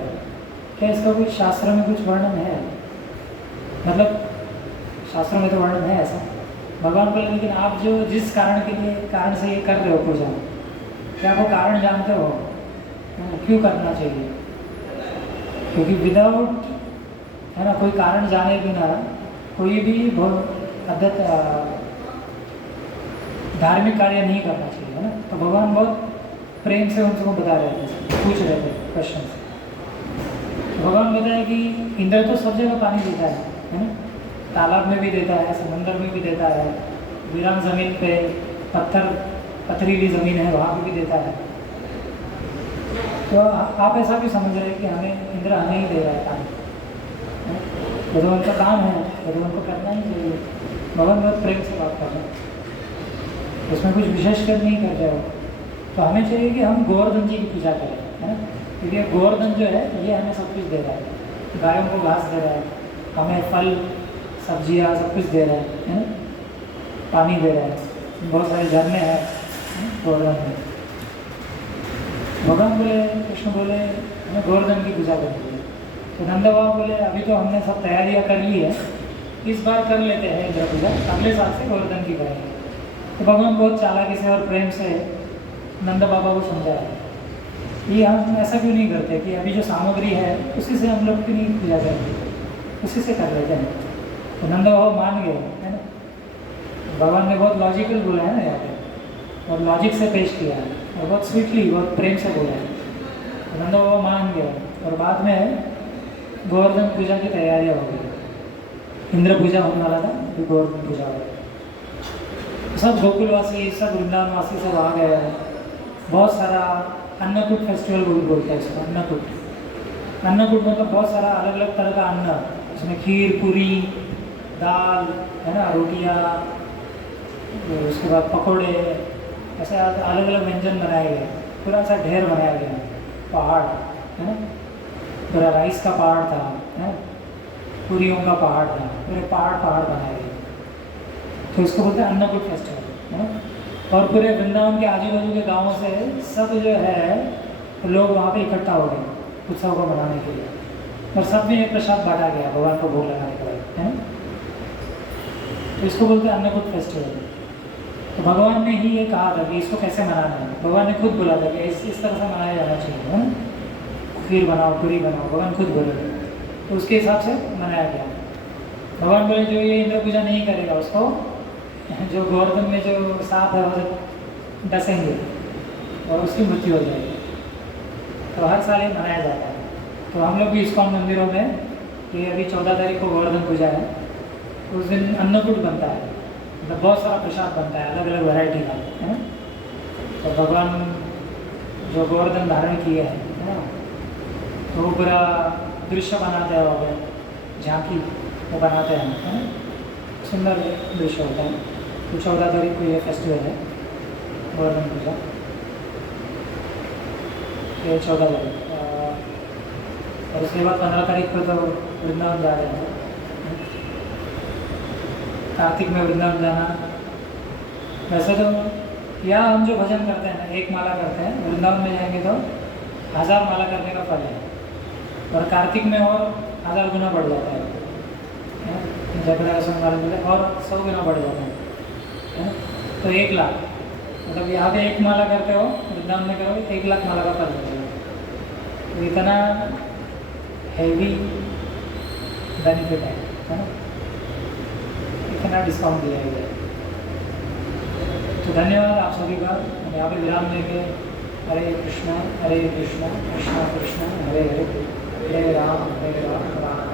क्या इसका कुछ शास्त्र में कुछ वर्णन है, मतलब शास्त्रों में तो वर्णन है ऐसा। भगवान बोले लेकिन आप जो जिस कारण से ये कर रहे हो पूजा, क्या वो कारण जानते हो, क्यों करना चाहिए, क्योंकि विदाउट है ना कोई कारण जाने बिना कोई भी धार्मिक कार्य नहीं करना चाहिए, है ना। तो भगवान बहुत प्रेम से उनको बता रहे थे, पूछ रहे थे क्वेश्चन से। तो भगवान बताया कि इंद्र तो सब जगह पानी देता है ना, तालाब में भी देता है, समुद्र में भी देता है, वीरान ज़मीन पे पथरीली ज़मीन है वहाँ पे भी देता है। तो आप ऐसा भी समझ रहे हैं कि इंद्र हमें ही दे रहा है पानी, तो उनका काम है तो उनको करना ही चाहिए। भगवान बहुत प्रेम से बात कर रहे हैं, उसमें कुछ विशेष कर नहीं कर रहे हो, तो हमें चाहिए कि हम गोवर्धन जी की पूजा करें, है ना, क्योंकि गोवर्धन जो है ये हमें सब कुछ दे रहा है, गायों को घास दे रहा है, हमें फल सब्जियाँ सब कुछ दे रहा है ना, पानी दे रहा है, बहुत सारे झरने हैं गोवर्धन में। भगवान बोले, कृष्ण बोले हमें गोवर्धन की पूजा करनी है। तो नंद बाबा बोले अभी तो हमने सब तैयारियां कर ली है, इस बार कर लेते हैं इंद्र पूजा, अगले साल से गोवर्धन की करेंगे। तो भगवान बहुत चालाकी से और प्रेम से नंद बाबा को समझाया, ये हम ऐसा क्यों नहीं करते कि अभी जो सामग्री है उसी से हम लोग क्यों नहीं पूजा करेंगे, उसी से कर लेते हैं। तो नंद बाबा मान गए, है ना, भगवान ने बहुत लॉजिकल बोला है ना यहाँ पे, और लॉजिक से पेश किया है और बहुत स्वीटली बहुत प्रेम से बोला है। तो नंद बाबा मान गए और बाद में गोवर्धन पूजा की तैयारियां हो गई, इंद्र पूजा होने वाला था फिर गोवर्धन पूजा हो गई। सब गोकुलवासी सब वृंदावनवासी सब आ गए, बहुत सारा अन्नकूट फेस्टिवल बोलते हैं इसको, अन्नकूट मतलब बहुत सारा अलग अलग तरह का अन्न, उसमें खीर पूरी दाल है ना, रोटियाँ, उसके बाद पकोड़े, ऐसे अलग अलग व्यंजन बनाए गए, पूरा सा ढेर बनाया गया, पहाड़ है ना, पूरा राइस का पहाड़ था, है पूरियों का पहाड़ था, पूरे पहाड़ बनाए गए। तो इसको बोलते हैं अन्नकूट फेस्टिवल, है ना। और पूरे वृंदावन के आजू बाजू के गाँवों से सब जो है लोग वहाँ पे इकट्ठा हो गए उत्सव को मनाने के लिए, और सब में एक प्रसाद बांटा गया भगवान को भोग लगाने के बाद, है ना। तो इसको बोलते हैं अन्नकूट फेस्टिवल। तो भगवान ने ही ये कहा था कि इसको कैसे मनाना है, भगवान ने खुद बोला था कि इस तरह से मनाया जाना चाहिए, है ना, खीर बनाओ पूरी बनाओ, भगवान खुद बोले, तो उसके हिसाब से मनाया गया। भगवान बोले जो ये इंद्र पूजा नहीं करेगा उसको जो गोवर्धन में जो सांप है वो डसेंगे और उसकी मृत्यु हो जाएगी। तो हर साल ये मनाया जाता है। तो हम लोग भी इस्कॉन मंदिरों में, ये अभी 14 तारीख को गोवर्धन पूजा है, उस दिन अन्नकूट बनता है, मतलब बहुत सारा प्रसाद बनता है अलग अलग वैरायटी का, है ना। तो भगवान जो गोवर्धन धारण किए हैं, है ना, तो वो पूरा दृश्य बनाते हैं, वहाँ पे झांकी वो बनाते हैं, है ना, सुंदर दृश्य होता है। तो 14 तारीख को ये फेस्टिवल है गोवर्धन पूजा, ये 14 तारीख, और उसके बाद 15 तारीख को तो वृंदावन जा रहे हैं। कार्तिक में वृंदावन जाना, वैसे तो या हम जो भजन करते हैं ना, एक माला करते हैं, वृंदावन में जाएंगे तो 1000 माला करने का फल है, और कार्तिक में और 1000 गुना बढ़ जाता है, जयप्रकाश वाले बोले, और 100 गुना बढ़ जाता है। तो 1 लाख, मतलब यहाँ पे 1 माला करते हो, वृंदावन में करोगे 1 लाख माला का फल मिलेगा। तो इतना हैवी बेनिफिट है ना, इतना डिस्काउंट दिया गया है। तो धन्यवाद आप सभी का। यहाँ पे विराम लेंगे। हरे कृष्णा कृष्णा कृष्णा हरे हरे, हरे राम राम